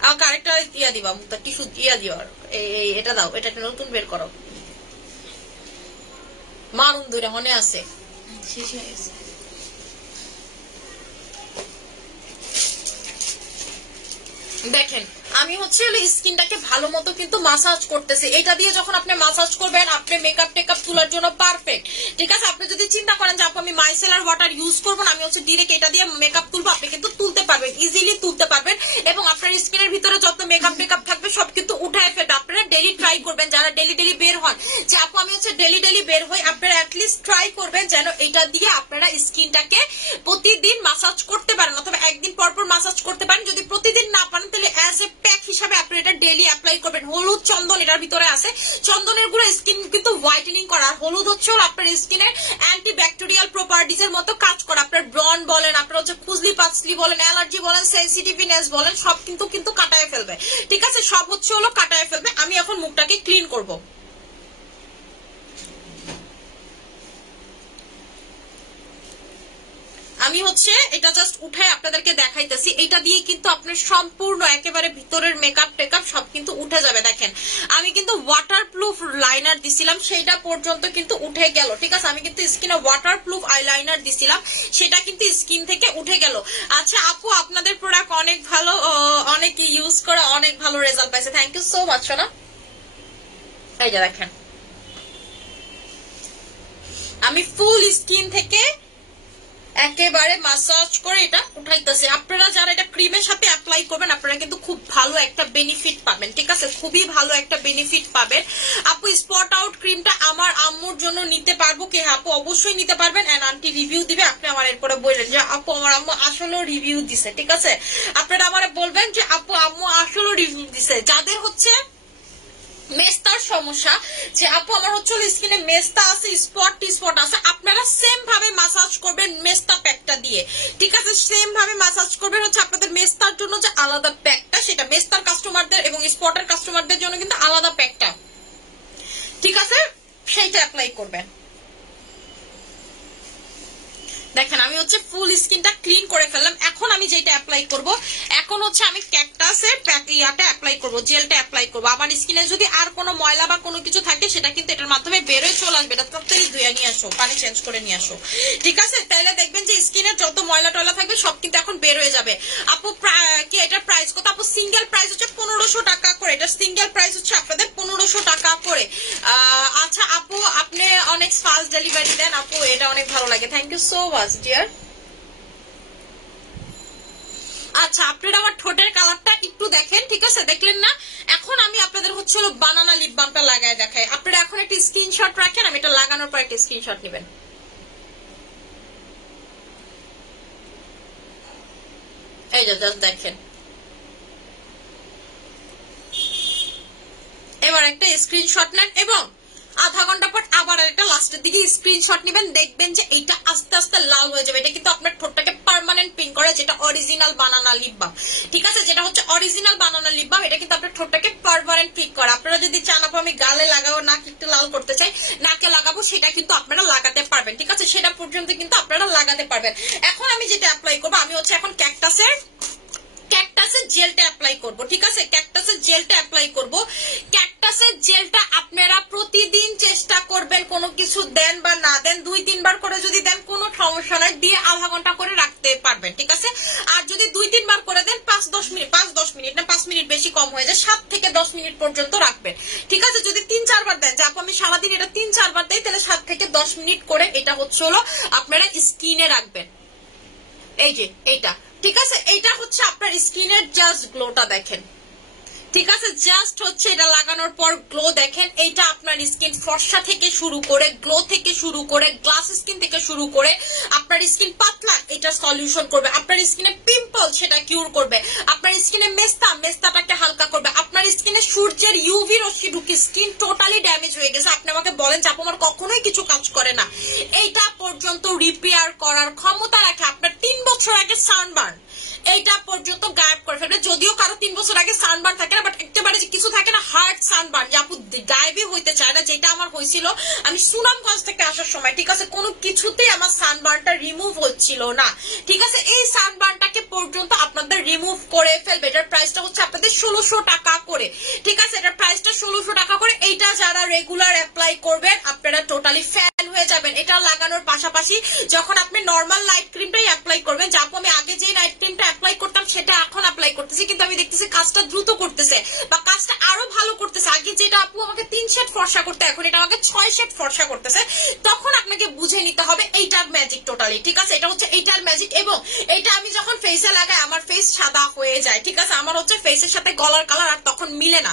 আমাকে আরেকটা ইয়া দিবা, মুক্তা টিস্যু ইয়া দিও, এটা দাও, এটা নতুন বের করো, মারুন ধরে মনে আছে, শেষ হয়ে গেছে। দেখেন আমি হচ্ছে স্কিনটাকে ভালো মতো কিন্তু মাসাজ করতেছি। এটা দিয়ে যখন আপনি মাসাজ করবেন আপনি মেকআপ টেকআপ তোলার জন্য পারফেক্ট। ঠিক আছে, আপনি যদি চিন্তা করেন যে আপু আমি মাইসেলার ওয়াটার ইউজ করবো না, আমি হচ্ছে ডিরেক্ট এটা দিয়ে মেকআপ তুলবো, আপনি কিন্তু তুলতে পারবেন, ইজিলি তুলতে পারবেন। এবং আপনার স্কিনের ভিতরে যত মেকআপ টেকআপ থাকবে সব কিন্তু উঠায় ফেলবে। আপনারা ডেলি ট্রাই করবেন, যারা ডেলি ডেলি বের হন যে আপু আমি হচ্ছে ডেলি ডেলি বের হই, আপনারা অ্যাটলিস্ট ট্রাই করবেন যেন এটা দিয়ে আপনারা স্কিনটাকে প্রতিদিন মাসাজ করতে পারেন, অথবা একদিন পর পর মাসাজ করতে পারেন। যদি প্রতিদিন না পারেন তাহলে অ্যাজ এ প্যাক হিসাবে আপনি এটা ডেইলি অ্যাপ্লাই করবেন। হলুদ চন্দন এটার ভিতরে আছে, চন্দনের গুঁড়ো স্কিন কিন্তু হোয়াইটেনিং করার, হলুদ হচ্ছে আপনার স্কিনের অ্যান্টি ব্যাকটেরিয়াল প্রপার্টিজ এর মতো কাজ করে। আপনার ব্রন বলেন, আপনার হচ্ছে খুজলি পাতলি বলেন, অ্যালার্জি বলেন, সেনসিটিভনেস বলেন, সব কিন্তু কাটায় ফেলবে। ঠিক আছে, সব হচ্ছে কাটায় ফেলবে। আমি এখন মুখটাকে ক্লিন করব। আমি হচ্ছে এটা জাস্ট উঠায় আপনাদেরকে দেখাইতেছি। এটা দিয়ে কিন্তু আপনার সম্পূর্ণ একেবারে ভিতরের মেকআপ টেকআপ সব কিন্তু উঠে যাবে। দেখেন আমি কিন্তু ওয়াটারপ্রুফ লাইনার দিছিলাম, সেইটা পর্যন্ত কিন্তু উঠে গেল। ঠিক আছে, আমি কিন্তু স্কিনে ওয়াটারপ্রুফ আইলাইনার দিছিলাম, সেটা কিন্তু স্কিন থেকে উঠে গেল। আচ্ছা আপু আপনাদের প্রোডাক্ট অনেক ভালো, অনেক ইউজ করে অনেক ভালো রেজাল্ট পাইছে, থ্যাংক ইউ সো মাচ। না এই যে দেখেন আমি ফুল স্কিন থেকে একেবারে মাসাজ করে এটা উঠাইতেছে। আপনারা যারা এটা ক্রিমের সাথে অ্যাপ্লাই করবেন আপনারা কিন্তু খুব ভালো একটা বেনিফিট পাবেন। ঠিক আছে, খুবই ভালো একটা বেনিফিট পাবেন। আপু স্পট আউট ক্রিমটা আমার আম্মুর জন্য নিতে পারবো কি? আপু অবশ্যই নিতে পারবেন, এন্ড আন্টি রিভিউ দিবে। আপনি আমার এরপরে বললেন যে আপু আমার আম্মু আসলে রিভিউ দিছে। ঠিক আছে, আপনারা আমার বলবেন যে আপু আম্মু আসলে রিভিউ দিছে। যাদের হচ্ছে মেস্তার সমস্যা, যে আপু আমার হচ্ছে স্কিনে মেস্তা আছে, স্পট আছে, আপনারা সেম ভাবে মাসাজ করবেন মেস্তা প্যাকটা দিয়ে। ঠিক আছে, সেম ভাবে মাসাজ করবেন হচ্ছে আপনাদের মেস্তার জন্য যে আলাদা প্যাকটা, সেটা মেস্তার কাস্টমারদের এবং স্পটের কাস্টমারদের জন্য কিন্তু আলাদা প্যাকটা। ঠিক আছে, সেইটা অ্যাপ্লাই করবেন। দেখেন আমি হচ্ছে ফুল স্কিনটা ক্লিন করে ফেললাম। এখন আমি যেটা অ্যাপ্লাই করব, এখন হচ্ছে আমি ক্যাকটাসের ইয়াটা অ্যাপ্লাই করব, জেলটা অ্যাপ্লাই করব। আমার স্কিনে যদি আর কোনো ময়লা বা কোনো কিছু থাকে সেটা কিন্তু এটার মাধ্যমে বেরোয় চলে আসবে। এটা তাড়াতাড়ি ধুয়ে নিয়ে আসো, পানি চেঞ্জ করে নিয়ে আসো। ঠিক আছে, তাহলে দেখবেন যে স্কিনের যত ময়লা টয়লা থাকবে সব কিন্তু এখন বের হয়ে যাবে। আপু কি এটার প্রাইস কত? আপু সিঙ্গেল প্রাইস হচ্ছে 1500 টাকা করে। এটা সিঙ্গেল প্রাইস হচ্ছে আপনাদের 1500 টাকা করে। আচ্ছা আপু আপনি অনেক ফাস্ট ডেলিভারি দেন আপু, এটা অনেক ভালো লাগে, thank you so much dear. আচ্ছা আপনারা আমার ঠোঁটের কালারটা একটু দেখেন। ঠিক আছে, দেখলেন না? এখন আমি আপনাদের হচ্ছে বানানা লিপ বামটা লাগায় দেখাই। আপনারা এখন একটা স্ক্রিনশট রাখেন, আমি এটা লাগানোর পর একটা স্ক্রিনশট নেবেন। এই যে জাস্ট দেখেন, এবার একটা স্ক্রিনশট নেন এবং আধা ঘন্টা পর আবার একটা লাস্টের দিকে স্ক্রিনশট নেবেন। দেখবেন যে এইটা আস্তে আস্তে লাল হয়ে যাবে। এটা কিন্তু আপনার ঠোঁটটাকে পার্মানেন্ট পিন করে, যেটা অরিজিনাল বানানা লিপ বাম। ঠিক আছে, যেটা হচ্ছে অরিজিনাল বানানা লিপ বাম, এটা কিন্তু আপনার ঠোঁটটাকে পার্মানেন্ট পিন করে। আপনারা যদি চান আপু আমি গালে লাগাবো, নাক একটু লাল করতে চাই, নাকে লাগাবো, সেটা কিন্তু আপনারা লাগাতে পারবেন। ঠিক আছে, সেটা পর্যন্ত কিন্তু আপনারা লাগাতে পারবেন। এখন আমি যেটা অ্যাপ্লাই করবো, আমি হচ্ছে এখন ক্যাকটাসের জেলটা অ্যাপ্লাই করব। ঠিক আছে, ক্যাকটাসের জেলটা অ্যাপ্লাই করব। ক্যাকটাসের জেলটা আপনারা প্রতিদিন চেষ্টা করবেন, কোনো কিছু দেন বা না দেন 2-3 বার করে যদি দেন কোনো সমস্যা নাই, দিয়ে আধা ঘন্টা করে রাখতে পারবেন। ঠিক আছে, আর যদি 2-3 বার করে দেন 5-10 মিনিট না 5 মিনিট বেশি কম হয়ে যায়, 7 থেকে 10 মিনিট পর্যন্ত রাখবেন। ঠিক আছে, যদি 3-4 বার দেন, যে আপু আমি সারাদিন এটা 3-4 বার দেই, তাহলে 7 থেকে 10 মিনিট করে এটা হচ্ছে আপনারা স্কিনে রাখবেন। এই যে এইটা, ঠিক আছে, এইটা হচ্ছে আপনার স্কিনের জাস্ট গ্লোটা দেখেন। ঠিক আছে, জাস্ট হচ্ছে এটা লাগানোর পর গ্লো দেখেন। এইটা আপনার স্কিন ফর্সা থেকে শুরু করে, গ্লো থেকে শুরু করে, গ্লাস স্কিন থেকে শুরু করে, আপনার স্কিন পাতলা এটা সলিউশন করবে। আপনার স্কিনে পিম্পল সেটা কিউর করবে। আপনার স্কিনে মেস্তাটাকে হালকা করবে। আপনার স্কিনে সূর্যের ইউভি রশ্মি ঢুকে স্কিন টোটালি ড্যামেজ হয়ে গেছে, আপনি আমাকে বলেন যে আপু আমার কখনোই কিছু কাজ করে না, এইটা পর্যন্ত রিপেয়ার করার ক্ষমতা রাখে। আপনার 3 বছর আগে সানবার্ন এইটা পর্যন্ত গায়েব করে ফেলবে। যদিও কারো 3 বছর আগে সানবার্ন থাকে না, বাট একেবারে কিছু থাকে না হার্ড সানবার্ন, যে আপু গায়েবই হইতে চায় না, যেটা আমার হয়েছিল আমি সুনামগঞ্জ থেকে আসার সময়। ঠিক আছে, কোনো কিছুতেই আমার সানবার্নটা রিমুভ হচ্ছিল না। ঠিক আছে, এই সানবার্নটাকে পর্যন্ত আপনাদের রিমুভ করে ফেলবে। এটার প্রাইসটা হচ্ছে আপনাদের 1600 টাকা করে, ঠিক আছে? এটার প্রাইসটা 1600 টাকা করে। এইটা যারা রেগুলার অ্যাপ্লাই করবেন আপনারা টোটালি ফ্যান হয়ে যাবেন। এটা লাগানোর পাশাপাশি যখন আপনি নর্মাল নাইট ক্রিমটাই অ্যাপ্লাই করবেন, যাবো আমি আগে যে নাইট ক্রিমটা অ্যাপ্লাই করতাম সেটা এখন অ্যাপ্লাই করতেছি, কিন্তু আমি দেখতেছি কাজটা দ্রুত করতেছে বা কাজটা আরো ভালো করতেছে। আগে যেটা আপু আমাকে 3 শেড ফর্সা করতে, এখন এটা আমাকে 6 শেড ফর্সা করতেছে। তখন আপনাকে বুঝে নিতে হবে এইটার ম্যাজিক টোটালি, ঠিক আছে? এটা হচ্ছে এইটার ম্যাজিক। এবং এটা আমি যখন ফেসে লাগাই আমার ফেস সাদা হয়ে যায়, ঠিক আছে? আমার হচ্ছে ফেসের সাথে গলার কালার আর তখন মিলে না,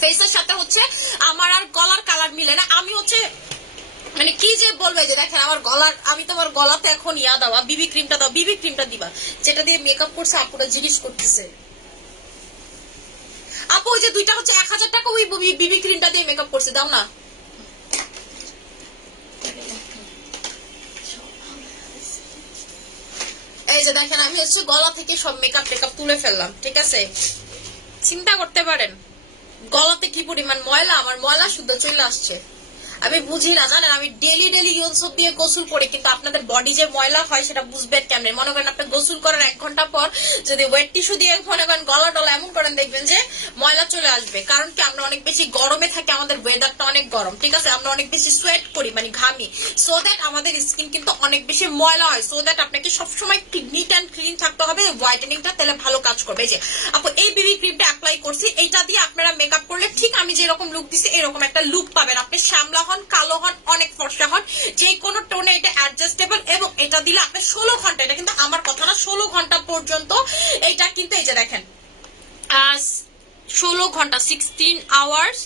ফেসের সাথে হচ্ছে আমার আর গলার কালার মিলে না। আমি হচ্ছে মানে কি যে বলবে যে দেখেন আমার গলার, আমি তোমার গলাতে এখন ইয়া দাও, বিবি ক্রিমটা দাও, বিবি ক্রিমটা দিবা যেটা দিয়ে মেকআপ করছে আপুরা জিনিস করতেছে। আপু ওই যে দুইটা হচ্ছে 1000 টাকা, ওই বিবি ক্রিমটা দিয়ে মেকআপ করছে, দাও না। এই যে দেখেন আমি হচ্ছে গলা থেকে সব মেকআপ টেকআপ তুলে ফেললাম, ঠিক আছে? চিন্তা করতে পারেন গলাতে কি পরিমাণ ময়লা, আমার ময়লা শুদ্ধ চলে আসছে। আমি বুঝি না, জানেন আমি ডেলি ইউনসোপ দিয়ে গোসল করি, কিন্তু আপনাদের বডি যে ময়লা হয় সেটা বুঝবেন কেমনে? মনে করেন আপনি গোসল করার 1 ঘন্টা পর যদি ওয়েট টিস্যু দিয়ে মনে করেন গলা টলা এমন করেন, দেখবেন যে ময়লা চলে আসবে। কারণ কি আমরা অনেক বেশি গরমে থাকি, আমাদের ওয়েদারটা অনেক গরম, ঠিক আছে? আমরা অনেক বেশি সোয়েট করি, মানে ঘামি, সো দ্যাট আমাদের স্কিন কিন্তু অনেক বেশি ময়লা হয়। সো দ্যাট আপনাকে সবসময় নিট অ্যান্ড ক্লিন থাকতে হবে, হোয়াইটেনিংটা তাহলে ভালো কাজ করবে। এই যে আপু এই বিবি ক্রিমটা অ্যাপ্লাই করছি, এইটা দিয়ে আপনারা মেকআপ করলে ঠিক আমি যেরকম লুক দিছি এরকম একটা লুক পাবেন। আপনি শ্যামলা হন, কালো হন, অনেক ফর্সা হন, যে কোনো টোনে এটা অ্যাডজাস্টেবল। এবং এটা দিলে আপনি 16 ঘন্টা, এটা কিন্তু আমার কথা না, 16 ঘন্টা পর্যন্ত এটা কিন্তু এই যে দেখেন 16 ঘন্টা 16 আওয়ার্স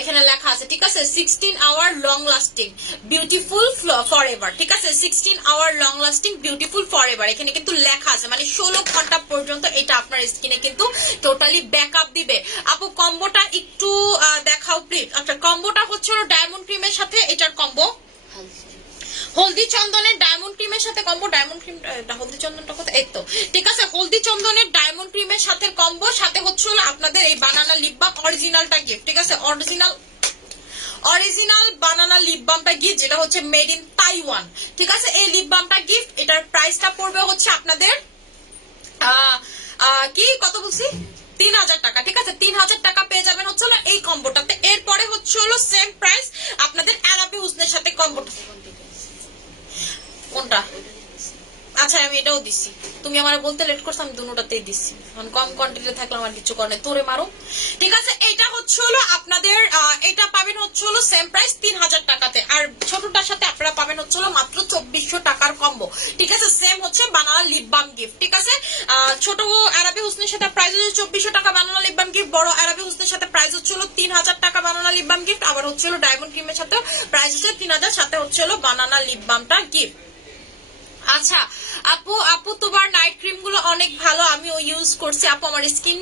এখানে লেখা আছে, ঠিক আছে? 16 hour long lasting beautiful forever, ঠিক আছে? 16 hour long lasting beautiful forever এখানে কিন্তু লেখা আছে, মানে 16 ঘন্টা পর্যন্ত এটা আপনার স্কিনে কিন্তু টোটালি ব্যাকআপ দিবে। আপু কম্বোটা একটু দেখাও প্লিজ। আচ্ছা কম্বোটা হচ্ছে ডায়মন্ড ক্রিমের সাথে এটার কম্বো, হলদি চন্দনের ডায়মন্ড ক্রিমের সাথে কম্বো। ডায়মন্ড ক্রিম হলদি চন্দনটা কোথায়? এই তো, ঠিক আছে? হলদি চন্দনের ডায়মন্ড ক্রিমের সাথে কম্বো, সাথে হচ্ছে আপনাদের এই বানানা লিপ বাম অরিজিনালটা গিফট, ঠিক আছে? অরিজিনাল বানানা লিপ বামটা গিফট, যেটা হচ্ছে মেড ইন তাইওয়ান, ঠিক আছে? এই লিপ বামটা গিফট। এটার প্রাইসটা পড়বে হচ্ছে আপনাদের কি কত বলছি, 3000 টাকা, ঠিক আছে? 3000 টাকা পেয়ে যাবেন হচ্ছে এই কম্বোটাতে। এরপরে হচ্ছে সেম প্রাইস আপনাদের অ্যারাবি হুসনের সাথে কম্বোটা। কোনটা? আচ্ছা আমি এটাও দিচ্ছি, তুমি আমার বলতে লেট করছো, আমি দুটোটাতেই দিচ্ছি। কম কোয়ান্টিটি থাকলে আমার কিছু করে তোরে মারো, ঠিক আছে? এটা হচ্ছে আপনাদের এটা পাবেন হচ্ছে সেম প্রাইস 3000 টাকাতে। আর ছোটটার সাথে আপনারা পাবেন হচ্ছে মাত্র 2400 টাকার কম্বো, ঠিক আছে? সেম হচ্ছে বানানা লিপ বাম গিফট, ঠিক আছে? ছোট আরবি হুসনের সাথে প্রাইস হচ্ছে 2400 টাকা বানানা লিপ বাম গিফট, বড় আরবি হুসনের সাথে প্রাইস হচ্ছে 3000 টাকা বানানা লিপ বাম গিফট, আবার হচ্ছে ডায়মন্ড ক্রিমের সাথে প্রাইস হচ্ছে 3000, সাথে হচ্ছে বানানা লিপ বামটা গিফট। আচ্ছা আপু তোমার নাইট ক্রিম গুলো অনেক ভালো, আমি ইউজ করছি আপু, আমার স্কিন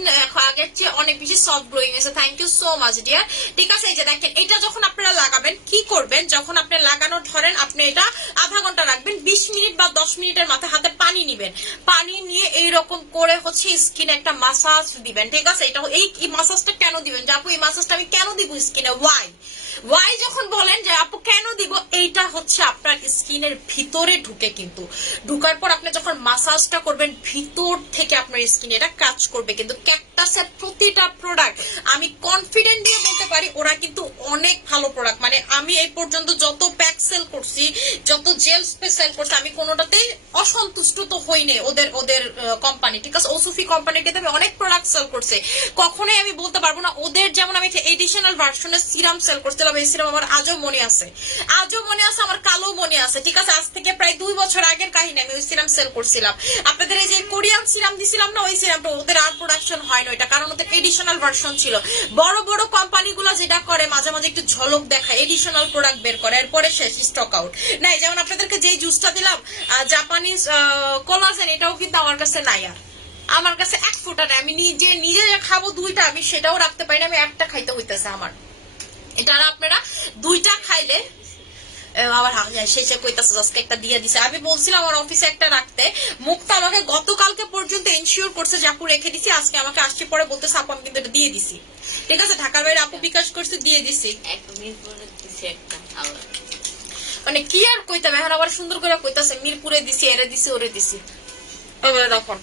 আগের চেয়ে অনেক বেশি সফট গ্লোয়িং হয়েছে, thank you so much dear, ঠিক আছে? এই যে দেখেন এটা যখন আপনারা লাগাবেন কি করবেন, যখন আপনি লাগানো ধরেন আপনি এটা আধা ঘন্টা রাখবেন, 20 মিনিট বা 10 মিনিটের মাথায় হাতে পানি নিবেন, পানি নিয়ে এইরকম করে হচ্ছে স্কিনে একটা মাসাজ দিবেন, ঠিক আছে? এটা এই মাসাজটা কেন দিবেন যে আপু এই মাসাজটা আমি কেন দিব স্কিনে, ওয়াই যখন বলেন যে আপু কেন দিব, এইটা হচ্ছে আপনার স্কিনের ভিতরে ঢুকে, কিন্তু ঢুকার পর আপনি যখন মাসাজটা করবেন ভিতর থেকে আপনার স্কিনে এটা কাজ করবে। কিন্তু ক্যাকটাসের প্রতিটা প্রোডাক্ট আমি কনফিডেন্ট দিয়ে বলতে পারি ওরা কিন্তু অনেক ভালো প্রোডাক্ট, মানে আমি এই পর্যন্ত যত প্যাক সেল করছি, যত জেল সেল করছি, আমি কোনোটাতেই অসন্তুষ্ট তো হইনি ওদের কোম্পানি, ঠিক আছে? ওসুফি কোম্পানিটাতে আমি অনেক প্রোডাক্ট সেল করছি, কখনোই আমি বলতে পারবো না ওদের যেমন আমি একটা এডিশনাল ভার্সনের সিরাম সেল করছিলাম, এই সিরাম আমার আজও মনে আছে, আমার কালো মনে আছে, ঠিক আছে? আজ থেকে প্রায় 2 বছর আগের কাহিনী, আমি ওই সিরাম সেল করছিলাম। আপনাদের এই যে কোরিয়ান সিরাম দিছিলাম না, ওই সিরামটা ওদের আর প্রোডাকশন হয় না, এটা কারণ ওদের এডিশনাল ভার্সন ছিল। বড় বড় কোম্পানিগুলো যেটা করে মাঝে মাঝে একটু ঝলক দেখায়, এডিশনাল প্রোডাক্ট বের করে, এরপরে শেষ, স্টক আউট নাই। যেমন আপনাদেরকে যেই জুসটা দিলাম জাপানিজ কোলাজেন, এটাও কিন্তু আমার কাছে নাই, আর আমার কাছে 1 ফোঁটা নাই। আমি নিজে খাবো 2টা, আমি সেটাও রাখতে পারি না, আমি 1টা খাইতে হইতেছে আমার। এটা আপনারা 2টা খাইলে আবার শেষে কইতাছে আজকে একটা দিয়ে দিছে। আমি বলছিলাম আমার অফিসে একটা রাখতে, মুক্তা আমাকে গতকালকে পর্যন্ত এনশিওর করছে যে আপু রেখে দিছি, আজকে আমাকে আসছে পরে বলতেছে আপু আমি কিন্তু এটা দিয়ে দিছি, ঠিক আছে? ঢাকার বাইরে আপু বিকাশ করছে, দিয়ে দিছি, মানে কি আর কইতাম এখন, আবার সুন্দর করে কইতাছে মিরপুরে দিছি, এরে দিছি, ওরে দিছি। এবারে দেখুন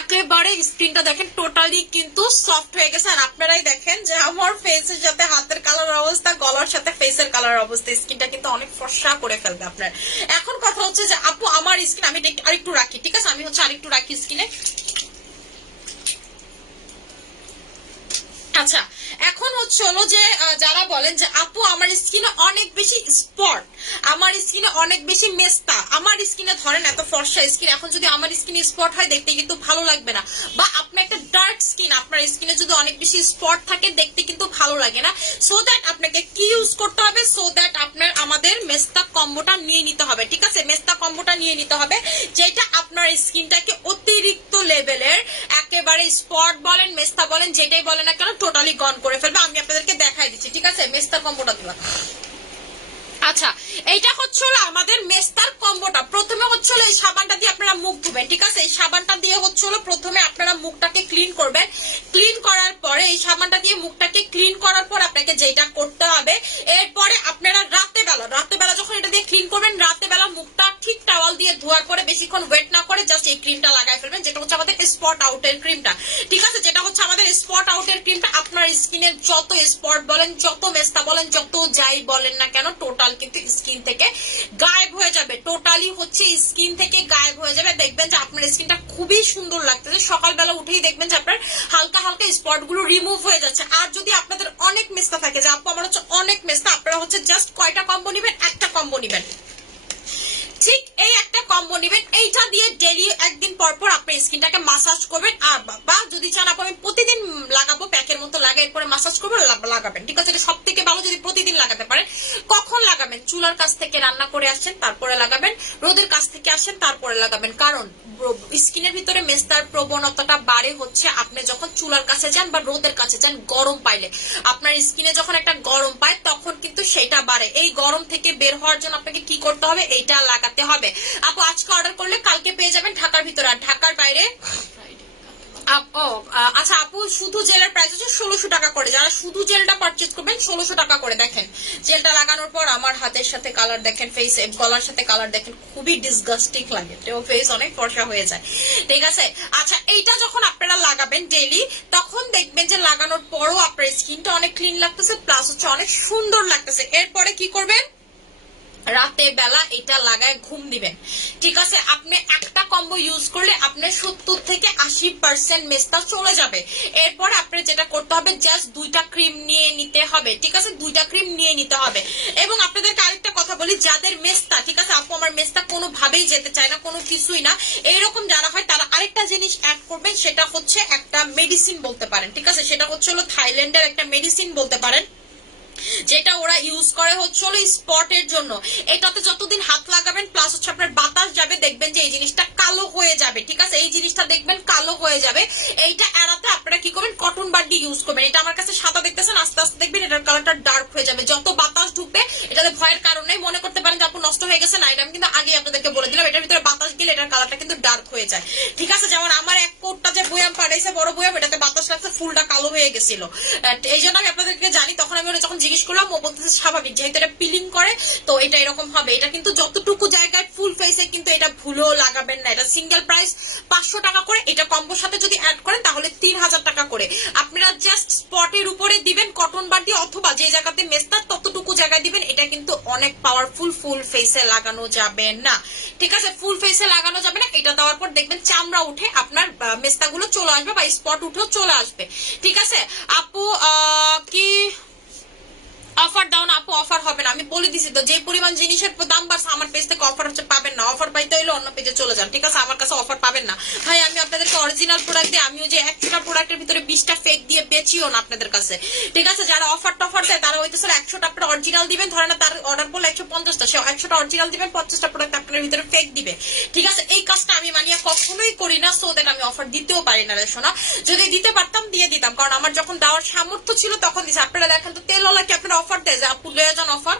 একেবারে স্ক্রিনটা দেখেন টোটালি কিন্তু সফট হয়ে গেছে। আর আপনারাই দেখেন যে আমার ফেসের সাথে হাতের কালার অবস্থা, গলার সাথে ফেসের কালার অবস্থা, স্কিনটা কিন্তু অনেক ফর্সা করে ফেলবে আপনার। এখন কথা হচ্ছে যে আপু আমার স্কিন আমি আরেকটু রাখি, ঠিক আছে, আমি হচ্ছে আরেকটু রাখি স্কিনে। আচ্ছা এখন হচ্ছে হলো যে যারা বলেন যে আপু আমার স্কিনে অনেক বেশি স্পট, আমার স্কিনে অনেক বেশি মেস্তা, আমার স্কিনে ধরেন এত ফর্সা স্কিন, এখন যদি আমার স্কিনে স্পট হয় দেখতে কিন্তু ভালো লাগবে না, বা আপনার একটা ডার্ক স্কিন, আপনার স্কিনে যদি অনেক বেশি স্পট থাকে দেখতে কিন্তু ভালো লাগে না। সো দ্যাট আপনাকে কি ইউজ করতে হবে, সো দ্যাট আপনার আমাদের মেস্তা কম্বোটা নিয়ে নিতে হবে, ঠিক আছে, মেস্তা কম্বোটা নিয়ে নিতে হবে যেটা আপনার স্কিনটাকে অতিরিক্ত লেভেলের একেবারে স্পট বলেন মেস্তা বলেন যেটাই বলেন না কেন টোটালি গন করে ফেলবে। আমি আপনাদেরকে দেখাই দিচ্ছি, ঠিক আছে, মেস্তা কম্বোটা দিলাম। আচ্ছা এইটা হচ্ছে আমাদের মেস্তার কম্বোটা। প্রথমে হচ্ছে এই সাবানটা দিয়ে আপনারা মুখ ধুবেন, ঠিক আছে, এই সাবানটা দিয়ে হচ্ছে প্রথমে আপনারা মুখটাকে ক্লিন করবেন। ক্লিন করার পরে এই সাবানটা দিয়ে মুখটাকে ক্লিন করার পর আপনাকে যেটা করতে হবে, এরপরে আপনারা রাতেবেলা যখন এটা দিয়ে ক্লিন করবেন, রাতেবেলা মুখটা ঠিক টাওয়াল দিয়ে ধোয়ার পরে বেশিক্ষণ ওয়েট না করে জাস্ট এই ক্রিমটা লাগাই ফেলবেন, যেটা হচ্ছে আমাদের স্পট আউটের ক্রিমটা, ঠিক আছে, যেটা হচ্ছে আমাদের স্পট আউটের ক্রিমটা। আপনার স্কিনের যত স্পট বলেন, যত মেস্তা বলেন, যত যাই বলেন না কেন টোটাল কিন্তু স্কিন থেকে গায়েব হয়ে যাবে, টোটালি হচ্ছে স্কিন থেকে গায়েব হয়ে যাবে। দেখবেন যে আপনার স্কিনটা খুবই সুন্দর লাগতেছে, সকালবেলা উঠেই দেখবেন যে আপনার হালকা হালকা স্পট গুলো রিমুভ হয়ে যাচ্ছে। আর যদি আপনাদের অনেক মেস্তা থাকে যে আপু আমার হচ্ছে অনেক মেস্তা, আপনারা হচ্ছে জাস্ট কয়টা কম্বো নিবেন, একটা কম্বো নিবেন, ঠিক এই একটা কম্বো নিবেন, এইটা দিয়ে ডেইলি একদিন পর পর আপনার স্কিনটাকে মাসাজ করবেন। আর বা যদি চান আপনি প্রতিদিন লাগাবো প্যাকের মতো লাগাই এরপরে মাসাজ করবেন লাগাবেন, ঠিক আছে, এটা সব থেকে ভালো যদি প্রতিদিন লাগাতে পারেন। কখন লাগাবেন, চুলার কাছ থেকে রান্না করে আসছেন তারপরে লাগাবেন, রোদের কাছ থেকে আসেন তারপরে লাগাবেন, কারণ স্কিনের ভিতরে মেস্তার প্রবণতাটা বাড়ে হচ্ছে আপনি যখন চুলার কাছে যান বা রোদের কাছে যান, গরম পাইলে আপনার স্কিনে যখন একটা গরম পায় তখন কিন্তু সেটা বাড়ে। এই গরম থেকে বের হওয়ার জন্য আপনাকে কি করতে হবে, এইটা লাগাতে হবে। আপু আজকে অর্ডার করলে কালকে পেয়ে যাবেন ঢাকার ভিতরে, আর ঢাকার বাইরে আচ্ছা আপু শুধু জেলের প্রাইস হচ্ছে 1600 টাকা করে, যারা শুধু জেলটা পারচেজ করবেন 1600 টাকা করে। দেখেন জেলটা লাগানোর পর আমার হাতের সাথে কালার দেখেন, ফেস গলার সাথে কালার দেখেন, খুবই ডিসগাস্টিং লাগে, তো ফেস অনেক ফর্সা হয়ে যায়, ঠিক আছে। আচ্ছা এইটা যখন আপনারা লাগাবেন ডেইলি, তখন দেখবেন যে লাগানোর পরও আপনার স্কিনটা অনেক ক্লিন লাগতেছে, প্লাস হচ্ছে অনেক সুন্দর লাগতেছে। এরপরে কি করবেন, রাতে বেলা এটা লাগায় ঘুম দিবেন, ঠিক আছে। আপনি একটা কম্বো ইউজ করলে আপনার 70 থেকে 80% মেস্তা চলে যাবে। এরপর আপনার যেটা করতে হবে জাস্ট 2টা ক্রিম নিয়ে নিতে হবে, ঠিক আছে, 2টা ক্রিম নিয়ে নিতে হবে। এবং আপনাদেরকে আরেকটা কথা বলি, যাদের মেস্তা, ঠিক আছে, আপু আমার মেস্তা কোনোভাবেই যেতে চায় না, কোনো কিছুই না, এইরকম যারা হয় তারা আরেকটা জিনিস অ্যাড করবেন, সেটা হচ্ছে একটা মেডিসিন বলতে পারেন, ঠিক আছে, সেটা হচ্ছে থাইল্যান্ডের একটা মেডিসিন বলতে পারেন, যেটা ওরা ইউজ করে হচ্ছে স্পটের জন্য। এটাতে যতদিন হাত লাগাবেন প্লাস হচ্ছে আপনার বাতাস যাবে, দেখবেন যে এই জিনিসটা কালো হয়ে যাবে, ঠিক আছে, এই জিনিসটা দেখবেন কালো হয়ে যাবে। এইটা এড়াতে আপনারা কি করবেন, কটন বাডি ইউজ করবেন। এটা আমার কাছে সাদা দেখতেছেন, আস্তে আস্তে দেখবেন এটার কালারটা ডার্ক হয়ে যাবে, যত বাতাস ঢুকবে। এটাতে ভয়ের কারণ নেই, মনে করতে পারেন যে আপু নষ্ট হয়ে গেছে না, এটা আমি কিন্তু আগে আপনাদেরকে বলে দিলাম, এটার ভিতরে বাতাস গেলে এটার কালারটা কিন্তু ডার্ক হয়ে যায়, ঠিক আছে। যেমন আমার এক কোটটা যে বয়াম পাঠাইছে বড় বয়াম, এটাতে বাতাস লাগছে, ফুলটা কালো হয়ে গেছিল, এই জন্য আমি আপনাদেরকে জানি। তখন আমি যখন জিজ্ঞেস করলাম ও বলতেছে স্বাভাবিক, যেহেতু এটা পিলিং করে তো এটা এরকম হবে। এটা কিন্তু যতটুকু জায়গায় ফুল ফেসে কিন্তু এটা ভুলেও লাগাবেন না, এটা সিঙ্গেল প্রাইস 500 টাকা করে। এটা কম্বোর সাথে যদি অ্যাড করেন তাহলে 3000 টাকা করে। আপনারা জাস্ট স্পটের উপরে দিবেন কটন বার দিয়ে, অথবা যে জায়গাতে মেস্তা ততটুকু জায়গায় দিবেন। এটা কিন্তু অনেক পাওয়ারফুল, ফুল ফেসে লাগানো যাবে না, ঠিক আছে, ফুল ফেসে লাগানো যাবে না। এটা দেওয়ার পর দেখবেন চামড়া উঠে আপনার মেস্তাগুলো চলে আসবে বা স্পট উঠেও চলে আসবে, ঠিক আছে। আপু কি অফার দাও না, আপু অফার হবে না, আমি বলে দিছি তো, যে পরিমাণ জিনিসের দাম বাড়ছে আমার পেজ থেকে অফার হচ্ছে পাবেন না। অফার পাইতে হইলে অন্য পেজে চলে যান, ঠিক আছে, আমার কাছে অফার পাবেন না ভাই। আমি আপনাদেরকে অরিজিনাল প্রোডাক্ট দিই, আমিও যে 100টা প্রোডাক্টের ভিতরে 20টা ফেক দিয়ে বেচিও না আপনাদের কাছে, ঠিক আছে। যারা অফার টফার দেয় তারা হইতেছে 100টা আপনার অরিজিনাল দিবেন, ধরেন না তার অর্ডার করলে 150টা, সে 100টা অরিজিনাল দিবেন, 50টা প্রোডাক্ট আপনার ভিতরে ফেক দিবে, ঠিক আছে। এই কাজটা আমি মানিয়া কখনোই করি না, সো দ্যাট আমি অফার দিতেও পারি না রে শোনা। যদি দিতে পারতাম দিয়ে দিতাম, কারণ আমার যখন দেওয়ার সামর্থ্য ছিল তখন দিছে। আপনারা দেখেন তো তেলওয়ালা কি আপনারা অফার দেয় যে আপু লয়ে যান অফার,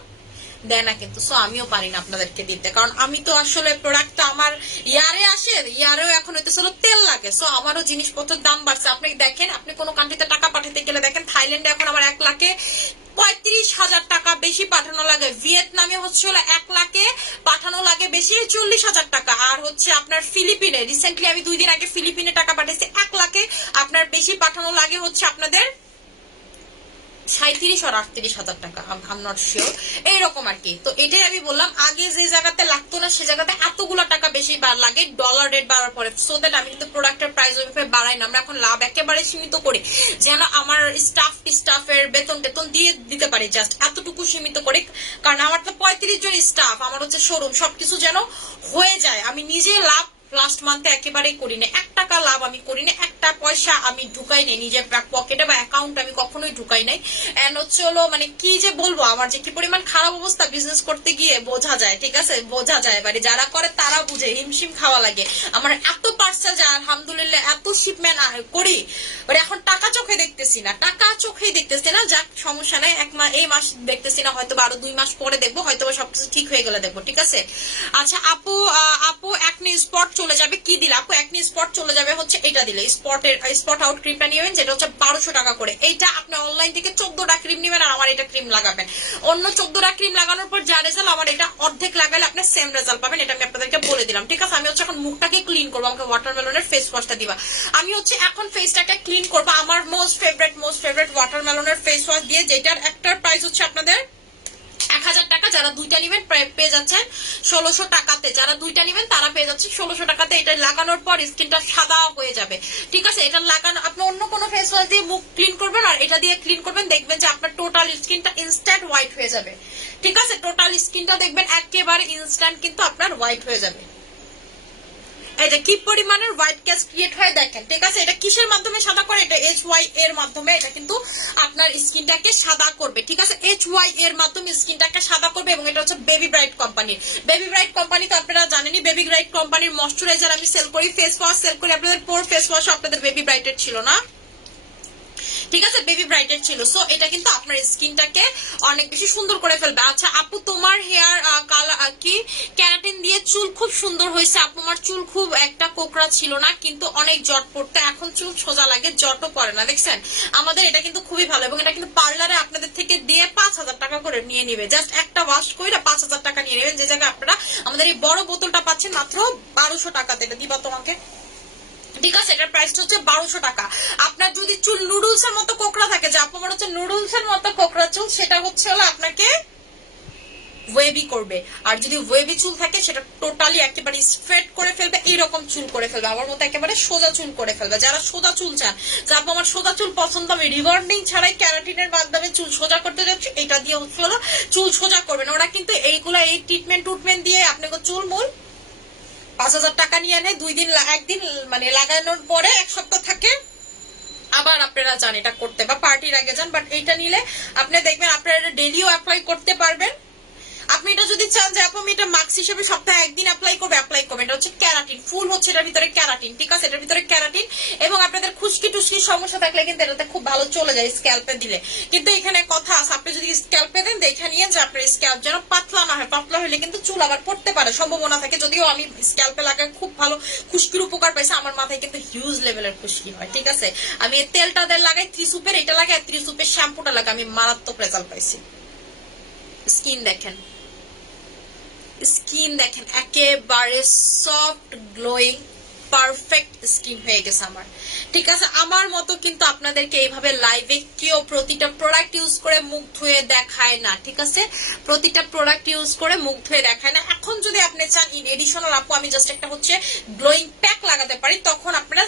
দেয় না কিন্তু। সো আমিও পারি না আপনাদেরকে দিতে, কারণ আমি তো আসলে প্রোডাক্টটা আমার ইয়ারে আসে, ইয়ারেও এখন হইতেছে তেল লাগে। সো আমারও জিনিসপত্রের দাম বাড়ছে। আপনি দেখেন, আপনি কোনো কান্ট্রিতে টাকা পাঠাতে গেলে দেখেন থাইল্যান্ডে এখন আমার 1,35,000 টাকা বেশি পাঠানো লাগে, ভিয়েতনামে হচ্ছে 1 লাখে পাঠানো লাগে বেশি 40,000 টাকা, আর হচ্ছে আপনার ফিলিপিনে রিসেন্টলি আমি 2 দিন আগে ফিলিপিনে টাকা পাঠাইছি 1 লাখে আপনার বেশি পাঠানো লাগে হচ্ছে আপনাদের 37 আর 38,000 টাকা, আম নট শিওর, এইরকম আর কি। তো এটাই আমি বললাম, আগে যে জায়গাতে লাগতো না সে জায়গাতে এতগুলো টাকা বেশি লাগে ডলার রেট বাড়ার পরে। সো দ্যাট আমি কিন্তু প্রোডাক্টের প্রাইস ওইভাবে বাড়াই না, আমরা এখন লাভ একেবারে সীমিত করি, যেন আমার স্টাফের বেতন টেতন দিয়ে দিতে পারি, জাস্ট এতটুকু সীমিত করি। কারণ আমার তো 35 জন স্টাফ, আমার হচ্ছে শোরুম, সবকিছু যেন হয়ে যায়। আমি নিজে লাভ লাস্ট মান্থে একেবারেই করি না, 1 টাকা লাভ আমি করি না, 1টা পয়সা আমি ঢুকাই নাই নিজের পকেটে বা অ্যাকাউন্ট আমি কখনোই ঢুকাই নাই। এন্ড হচ্ছে মানে কি যে বলবো, আমার যে কি পরিমাণ খারাপ অবস্থা বিজনেস করতে গিয়ে বোঝা যায়, ঠিক আছে, বোঝা যায়। মানে যারা করে তারা বুঝে, হিমশিম খাওয়া লাগে। আমার এত পার্সেল যায় আলহামদুলিল্লাহ, এত শিপমেন্ট করি, এখন টাকা চোখে দেখতেছি না, যাক সমস্যা নাই, এই মাস দেখতেছি না, হয়তো আরো 2 মাস পরে দেখবো, হয়তো সবকিছু ঠিক হয়ে গেলে দেখবো, ঠিক আছে। আচ্ছা আপু একনি স্পট চলে যাবে, কি দিলে আপু? একনি স্পট চলে যাবে হচ্ছে এটা দিলে, স্পট আউট ক্রিমটা নিবেন, যেটা হচ্ছে 1200 টাকা করে। এইটা আপনি অনলাইন থেকে 14টা ক্রিম নিবেন, আর আমার এটা ক্রিম লাগাবেন। অন্য 14টা ক্রিম লাগানোর পর যা রেজাল্ট, আমার এটা অর্ধেক লাগালে আপনি সেম রেজাল্ট পাবেন, এটা আমি আপনাদেরকে বলে দিলাম, ঠিক আছে। আমি হচ্ছে এখন মুখটাকে ক্লিন করবো, আমাকে ওয়াটারমেলনের ফেস ওয়াশটা দিবা। আমি হচ্ছে এখন ফেসটাকে ক্লিন করবো আমার মোস্ট ফেভারিট ওয়াটারমেলনের ফেস ওয়াশ দিয়ে, যেটার একটার প্রাইস হচ্ছে আপনাদের 1000 টাকা। যারা 2টা নিবেন পেয়ে যাচ্ছেন 1600 টাকাতে, যারা 2টা নিবেন তারা পেয়ে যাচ্ছে 1600 টাকাতে। এটা লাগানোর পর স্কিনটা সাদা হয়ে যাবে, ঠিক আছে। এটা লাগানো, আপনি অন্য কোনো ফেস ওয়াশ দিয়ে মুখ ক্লিন করবেন আর এটা দিয়ে ক্লিন করবেন, দেখবেন যে আপনার টোটাল স্কিনটা ইনস্ট্যান্ট হোয়াইট হয়ে যাবে, ঠিক আছে। টোটাল স্কিনটা দেখবেন একেবারে ইনস্ট্যান্ট কিন্তু আপনার হোয়াইট হয়ে যাবে। এটা কি পরিমাণের হোয়াইট ক্যাস্ট ক্রিয়েট হয় দেখেন, ঠিক আছে। এটা কিসের মাধ্যমে সাদা করে? এটা HY এর মাধ্যমে এটা কিন্তু আপনার স্কিনটাকে সাদা করবে, ঠিক আছে। HY এর মাধ্যমে স্কিনটাকে সাদা করবে, এবং এটা হচ্ছে বেবি ব্রাইট কোম্পানির। বেবি ব্রাইট কোম্পানি তো আপনারা জানেনই, বেবি ব্রাইট কোম্পানির ময়শ্চারাইজার আমি সেল করি, ফেস ওয়াশ সেল করি। আপনাদের পোর ফেস ওয়াশ আপনাদের বেবি ব্রাইটের ছিল না, ঠিক আছে, বেবি ব্রাইটের ছিল। সো এটা কিন্তু আপনার স্কিনটাকে অনেক বেশি সুন্দর করে ফেলবে। আচ্ছা আপু তোমার হেয়ার কালার কি ক্যারাটিন দিয়ে চুল খুব সুন্দর হয়েছে। আপু আমার চুল খুব একটা কোকড়া ছিল না, কিন্তু অনেক জট পড়তে, এখন চুল সোজা লাগে, জটও পড়ে না, দেখছেন। আমাদের এটা কিন্তু খুবই ভালো, এবং এটা কিন্তু পার্লারে আপনাদের থেকে দিয়ে 5000 টাকা করে নিয়ে নিবে, জাস্ট একটা ওয়াশ করে 5000 টাকা নিয়ে নেবেন, যে জায়গায় আপনারা আমাদের এই বড় বোতলটা পাচ্ছেন মাত্র 1200 টাকাতে। এটা দিবা তোমাকে, ঠিক আছে। এটার প্রাইসটা হচ্ছে 1200 টাকা। আপনার যদি চুল নুডলস এর মতো কোকড়া থাকে, যে আপনার হচ্ছে নুডলস এর মতো কোকড়া চুল, সেটা হচ্ছে আপনাকে ওয়েভি করবে। আর যদি ওয়েভি চুল থাকে সেটা টোটালি একেবারে স্ট্রেট করে ফেলবে, এইরকম চুল করে ফেলবে, আমার মতো একেবারে সোজা চুল করে ফেলবে। যারা সোজা চুল চান, যে আপু আমার সোজা চুল পছন্দ, আমি রিবন্ডিং ছাড়াই ক্যারাটিনের মাধ্যমে চুল সোজা করতে যাচ্ছি, এটা দিয়ে হচ্ছে চুল সোজা করবেন। ওরা কিন্তু এইগুলা এই ট্রিটমেন্ট দিয়ে আপনাকে চুল মূল 5000 টাকা নিয়ে নেয়, 2 দিন একদিন মানে লাগানোর পরে 1 সপ্তাহ থাকে, আবার আপনারা যান এটা করতে, বা পার্টির আগে যান। বাট এইটা নিলে আপনি দেখবেন আপনারা ডেলিও অ্যাপ্লাই করতে পারবেন। আপনি এটা যদি চান যে আপনি এটা মাস্ক হিসেবে সপ্তাহে 1 দিন অ্যাপ্লাই করবেন। এটা হচ্ছে ক্যারাটিন, ফুল হচ্ছে এটার ভিতরে ক্যারাটিন, ঠিক আছে। এটার ভিতরে ক্যারাটিন, এবং আপনাদের খুশকি টুস্কির সমস্যা থাকলে কিন্তু এটাতে খুব ভালো চলে যায় স্ক্যাল্পে দিলে। কিন্তু এখানে কথা আছে, আপনি যদি স্ক্যাল্পে দেন দেখে নিয়ে যে আপনার স্ক্যাল্প যেন পাতলা না হয়, পাতলা হলে কিন্তু চুল আবার পড়তে পারে, সম্ভাবনা থাকে। যদিও আমি স্ক্যাল্পে লাগাই খুব ভালো খুশকির উপকার পাইছি, আমার মাথায় কিন্তু হিউজ লেভেলের খুশকি হয়, ঠিক আছে। আমি এই তেলটা লাগাই ত্রিসুপের, এটা লাগাই, ত্রিসুপের শ্যাম্পুটা লাগাই, আমি মারাত্মক রেজাল্ট পাইছি। স্কিন দেখেন একেবারে সফট গ্লোয়িং পারফেক্ট স্কিন হয়ে গেছে আমার, ঠিক আছে। আমার মতো কিন্তু আপনাদেরকে এইভাবে লাইভে কেউ প্রতিটা প্রোডাক্ট ইউজ করে মুখ ধুয়ে দেখায় না, ঠিক আছে। প্রতিটা প্রোডাক্ট ইউজ করে মুখ ধুয়ে দেখায় না। এখন যদি আপনি চান ইন এডিশনাল আপু আমি জাস্ট একটা হচ্ছে গ্লোয়িং প্যাক লাগাতে পারি, তখন আপনারা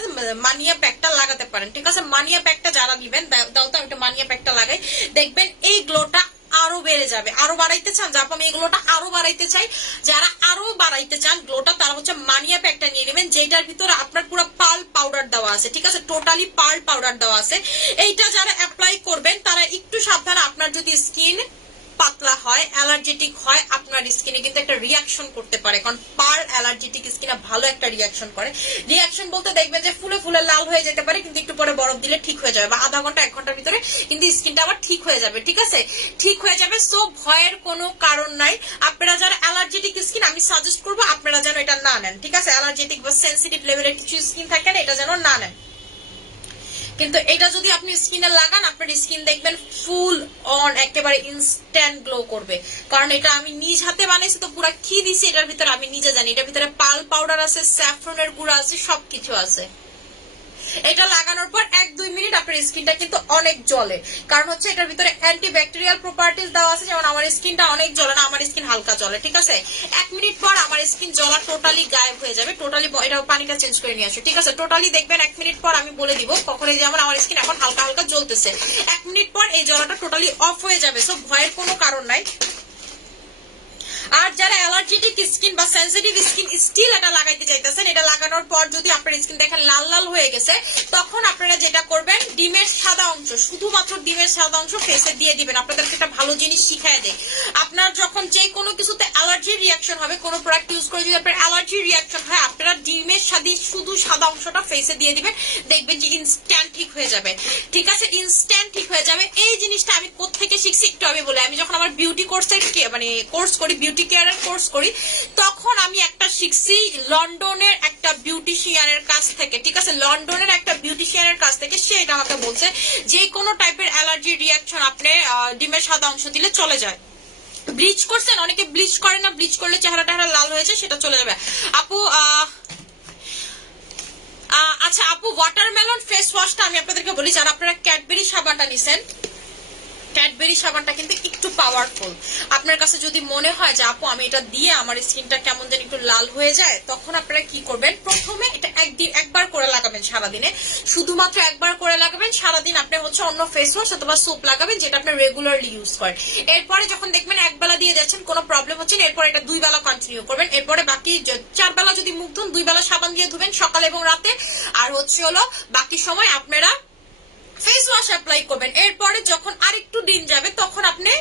মানিয়া প্যাকটা লাগাতে পারেন, ঠিক আছে। মানিয়া প্যাকটা যারা নিবেন দাও তো, আমি একটা মানিয়া প্যাকটা লাগাই, দেখবেন এই গ্লোটা আরো বেড়ে যাবে। আরো বাড়াইতে চান, যা আমি এগুলোটা আরো বাড়াইতে চাই, যারা আরো বাড়াইতে চান গ্লোটা, তারা হচ্ছে মানিয়া প্যাকটা নিয়ে নেবেন, যেটার ভিতরে আপনার পুরো পার্ল পাউডার দেওয়া আছে, ঠিক আছে। টোটালি পার্ল পাউডার দেওয়া আছে। এইটা যারা অ্যাপ্লাই করবেন তারা একটু সাবধান, আপনার যদি স্কিন পাতলা হয়, অ্যালার্জেটিক হয়, আপনার স্কিনে কিন্তু একটা রিয়াকশন করতে পারে। কারণ পার অ্যালার্জেটিক স্কিনে ভালো একটা রিয়াকশন করে। রিয়াকশন বলতে দেখবেন যে ফুলে ফুলে লাল হয়ে যেতে পারে, কিন্তু একটু পরে বরফ দিলে ঠিক হয়ে যাবে, বা আধা ঘন্টা 1 ঘন্টার ভিতরে কিন্তু স্কিনটা আবার ঠিক হয়ে যাবে। ঠিক আছে, ঠিক হয়ে যাবে। সো ভয়ের কোনো কারণ নাই। আপনারা যারা অ্যালার্জেটিক স্কিন, আমি সাজেস্ট করবো আপনারা যেন এটা না নেন। ঠিক আছে, অ্যালার্জেটিক বা সেন্সিটিভ লেভেলের কিছু স্কিন থাকে না, এটা যেন না নেন। কিন্তু এটা যদি আপনি স্কিনে লাগান, আপনার স্কিন দেখবেন ফুল অন একেবারে ইনস্ট্যান্ট গ্লো করবে। কারণ এটা আমি নিজ হাতে বানাইছি, তো পুরো কি দিছি এটার ভিতরে আমি নিজে জানি। এটার ভিতরে পাল পাউডার আছে, স্যাফরনের গুঁড়া আছে, সবকিছু আছে। এটা লাগানোর পর 1-2 মিনিট আপনার স্কিনটা কিন্তু অনেক জ্বলে। কারণ হচ্ছে এটার ভিতরে অ্যান্টিব্যাকটেরিয়াল প্রপার্টিজ দেওয়া আছে। যেমন আমার স্কিনটা অনেক জ্বলে না, আমার স্কিন হালকা জ্বলে। ঠিক আছে, 1 মিনিট পর আমার স্কিন জ্বলা টোটালি গায়েব হয়ে যাবে। টোটালি এটা পানিটা চেঞ্জ করে নিয়ে আসো। ঠিক আছে, টোটালি দেখবেন 1 মিনিট পর আমি বলে দিব কখন। যেমন আমার স্কিন এখন হালকা হালকা জ্বলতেছে, 1 মিনিট পর এই জ্বলাটা টোটালি অফ হয়ে যাবে। সো ভয়ের কোনো কারণ নাই। আর যারা অ্যালার্জেটিক স্কিন বা সেনসিটিভ স্কিন স্টিল এটা লাগাইতে চাইতেছেন, এটা লাগানোর পর যদি আপনার স্কিন দেখেন লাল লাল হয়ে গেছে, তখন আপনারা যেটা করবেন, ডিমের সাদা অংশ, শুধুমাত্র ডিমের সাদা অংশ ফেসে দিয়ে দিবেন। আপনাদেরকে একটা ভালো জিনিস শিখায় দেয়, আপনার যখন যে কোনো কিছুতে অ্যালার্জির রিয়াকশন হবে, কোনো প্রোডাক্ট ইউজ করে যদি আপনার অ্যালার্জির রিয়াকশন হয়, আপনারা ডিমের সাথে শুধু সাদা অংশটা ফেসে দিয়ে দিবেন, দেখবেন যে ইনস্ট্যান্ট ঠিক হয়ে যাবে। ঠিক আছে, ইনস্ট্যান্ট ঠিক হয়ে যাবে। এই জিনিসটা আমি কোত্থেকে শিখছি একটু আমি বলি। আমি যখন আমার বিউটি কোর্সের কোর্স করি, বিউটি কেয়ারের কোর্স করি, তখন আমি একটা শিখছি লন্ডনের একটা বিউটিশিয়ানের কাছ থেকে। ঠিক আছে, লন্ডনের একটা বিউটিশিয়ানের কাছ থেকে। সে এটা আমাকে বলছে যে কোনো টাইপের অ্যালার্জি রিয়াকশন আপনি ডিমের সাদা অংশ দিলে চলে যায়। ব্লিচ করছেন, অনেকে ব্লিচ করে না, ব্লিচ করলে চেহারাটা লাল হয়েছে, সেটা চলে যাবে। আপু আচ্ছা আপু, ওয়াটারমেলন ফেস ওয়াশটা আমি আপনাদেরকে বলি, যারা আপনারা ক্যাডবেরি সাবানটা নিছেন, ক্যাডবেরি সাবানটা কিন্তু একটু পাওয়ারফুল। আপনার কাছে যদি মনে হয় যে আপু আমি এটা দিয়ে আমার স্কিনটা কেমন যেন একটু লাল হয়ে যায়, তখন আপনারা কি করবেন, প্রথমে এটা একবার করে লাগাবেন সারাদিনে, শুধুমাত্র একবার করে লাগাবেন সারাদিন। আপনি হচ্ছে অন্য ফেস ওয়াশ অথবা সোপ লাগাবেন যেটা আপনি রেগুলারলি ইউজ করেন। এরপরে যখন দেখবেন 1 বেলা দিয়ে যাচ্ছেন, কোনো প্রবলেম হচ্ছে না, এরপর এটা 2 বেলা কন্টিনিউ করবেন। এরপরে বাকি 4 বেলা যদি মুখ ধুন, 2 বেলা সাবান দিয়ে ধুবেন, সকাল এবং রাতে। আর হচ্ছে হলো বাকি সময় আপনারা ফেস ওয়াশ অ্যাপ্লাই করবেন। এরপরে যখন আরেকটু দিন যাবে, তখন আপনি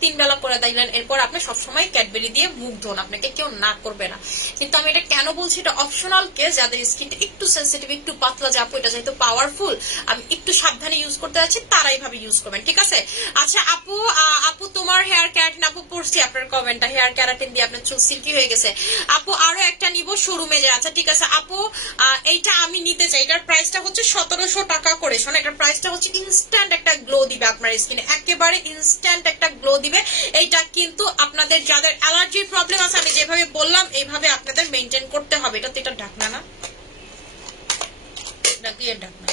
3 বেলা করে দিলেন। এরপর আপনি সবসময় ক্যাডবেরি দিয়ে মুখ ধোন, আপনাকে কেউ না করবে না। কিন্তু আমি এটা কেন বলছি, এটা অপশনাল কেস। যাদের স্কিনটা একটু সেন্সিটিভ, একটু পাতলা, যে আপু এটা যেহেতু পাওয়ারফুল, আমি একটু সাবধানে ইউজ করতে যাচ্ছি, তারা এইভাবে ইউজ করবেন। ঠিক আছে, আচ্ছা আপু, আপু তোমার হেয়ার ক্যারাটিন, আপু পড়ছি আপনার কমেন্টটা, হেয়ার ক্যারাটিন দিয়ে আপনার চুল সিল্কি হয়ে গেছে। আপু আরো একটা নিব শোরুমে যে। আচ্ছা ঠিক আছে আপু, এইটা আমি নিতে চাই। এটার প্রাইসটা হচ্ছে 1700 টাকা করে। শোনো, এটার প্রাইসটা হচ্ছে ইনস্ট্যান্ট একটা গ্লো দিবে আপনার স্কিনে, একেবারে ইনস্ট্যান্ট একটা গ্লো দিবে। এইটা কিন্তু আপনাদের যাদের অ্যালার্জির প্রবলেম আছে, আমি যেভাবে বললাম এইভাবে আপনাদের মেইনটেইন করতে হবে। এটা তো এটা ঢাকনা না, এটা দিয়ে ঢাকনা।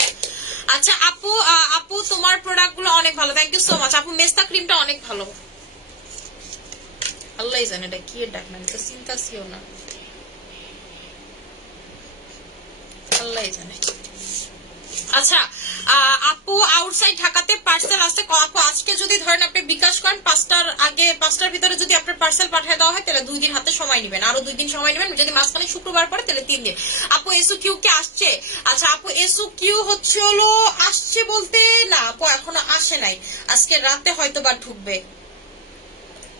আচ্ছা আপু, আপু তোমার প্রোডাক্ট গুলো অনেক ভালো, থ্যাংক ইউ সো মাচ। আপু মেস্তা ক্রিমটা অনেক ভালো। আল্লাহ জানে এটা কি ঢাকনা, এটা চিন্তা ছিল না, আল্লাহ জানে। আচ্ছা আপু, আউটসাইড ঢাকাতে পার্সেল আসছে। আপু আজকে যদি ধরেন আপনি বিকাশ করেন, 5টার ভিতরে যদি আপনার পার্সেল পাঠিয়ে দেওয়া হয়, তাহলে 2 দিন হাতে সময় নেবেন, আরো 2 দিন সময় নেবেন। যদি মাঝখানে শুক্রবার পরে, তাহলে 3 দিন। আপু এসু কিউ কি আসছে? আচ্ছা আপু, এসু কিউ হচ্ছে হলো আসছে বলতে না আপু, এখনো আসে নাই, আজকে রাতে হয়তো বা ঢুকবে।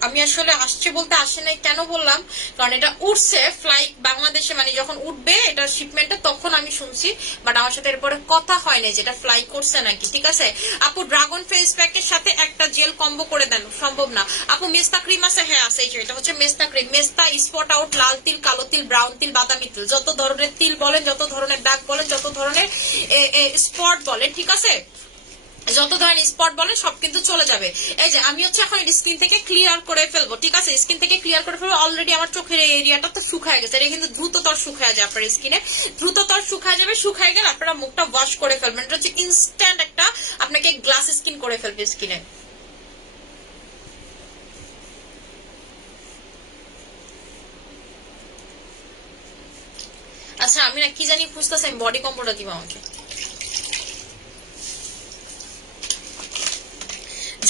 আমি আসলে আসছে বলতে আসে নাই কেন বললাম, কারণ এটা উঠছে ফ্লাইট বাংলাদেশে, মানে যখন উঠবে এটা শিপমেন্টে, তখন আমি শুনছি, বাট আমার সাথে এরপরে কথা হয় না যেটা ফ্লাই করছে নাকি। ঠিক আছে আপু, ড্রাগন ফেস প্যাকের সাথে একটা জেল কম্বো করে দেন, সম্ভব না। আপু মেস্তা ক্রিম আছে? হ্যাঁ আছে, এটা হচ্ছে মেস্তা ক্রিম। মেস্তা স্পট আউট, লাল তিল, কালো তিল, ব্রাউন তিল, বাদামি তিল, যত ধরনের তিল বলেন, যত ধরনের দাগ বলেন, যত ধরনের স্পট বলেন, ঠিক আছে, যত ধরনের স্পট বলেন সব কিন্তু চলে যাবে। এই যে আমি হচ্ছে এখন স্কিন থেকে ক্লিয়ার করে ফেলবো। ঠিক আছে, স্কিন থেকে ক্লিয়ার করে ফেলবো। অলরেডি আমার চোখের এরিয়াটা তো শুকায় গেছে, এটা কিন্তু দ্রুততর শুকায় যায় আপনার স্কিনে, দ্রুততর শুকায় যাবে। শুকায় গেলে আপনারা মুখটা ওয়াশ করে ফেলবেন, এটা হচ্ছে ইনস্ট্যান্ট একটা আপনাকে গ্লাস স্কিন করে ফেলবে স্কিনে। আচ্ছা আমি না কি জানি খুঁজতেছি, আমি বডি কম্বোটা দিব আমাকে।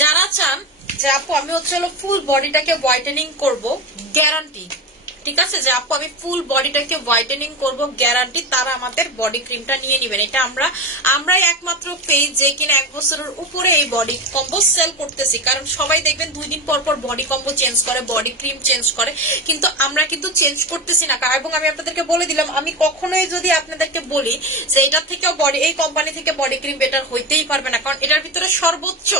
যারা চান যে আপু আমি হচ্ছে ফুল বডিটাকে হোয়াইটেনিং করব, গ্যারান্টি ঠিক আছে, যে আপু আমি ফুল বডিটাকে হোয়াইটেনিং করব গ্যারান্টি, তারা আমাদের বডি ক্রিমটা নিয়ে নেবেন। এটা আমরাই একমাত্র পেজ যে কিনা 1 বছরের উপরে এই বডি কম্বো সেল করতেছি। কারণ সবাই দেখবেন 2 দিন পর পর বডি কম্বো চেঞ্জ করে, বডি ক্রিম চেঞ্জ করে, কিন্তু আমরা কিন্তু চেঞ্জ করতেছি না। এবং আমি আপনাদেরকে বলে দিলাম, আমি কখনোই যদি আপনাদেরকে বলি যে এটার থেকেও বডি, এই কোম্পানি থেকে বডি ক্রিম বেটার হইতেই পারবে না, কারণ এটার ভিতরে সর্বোচ্চ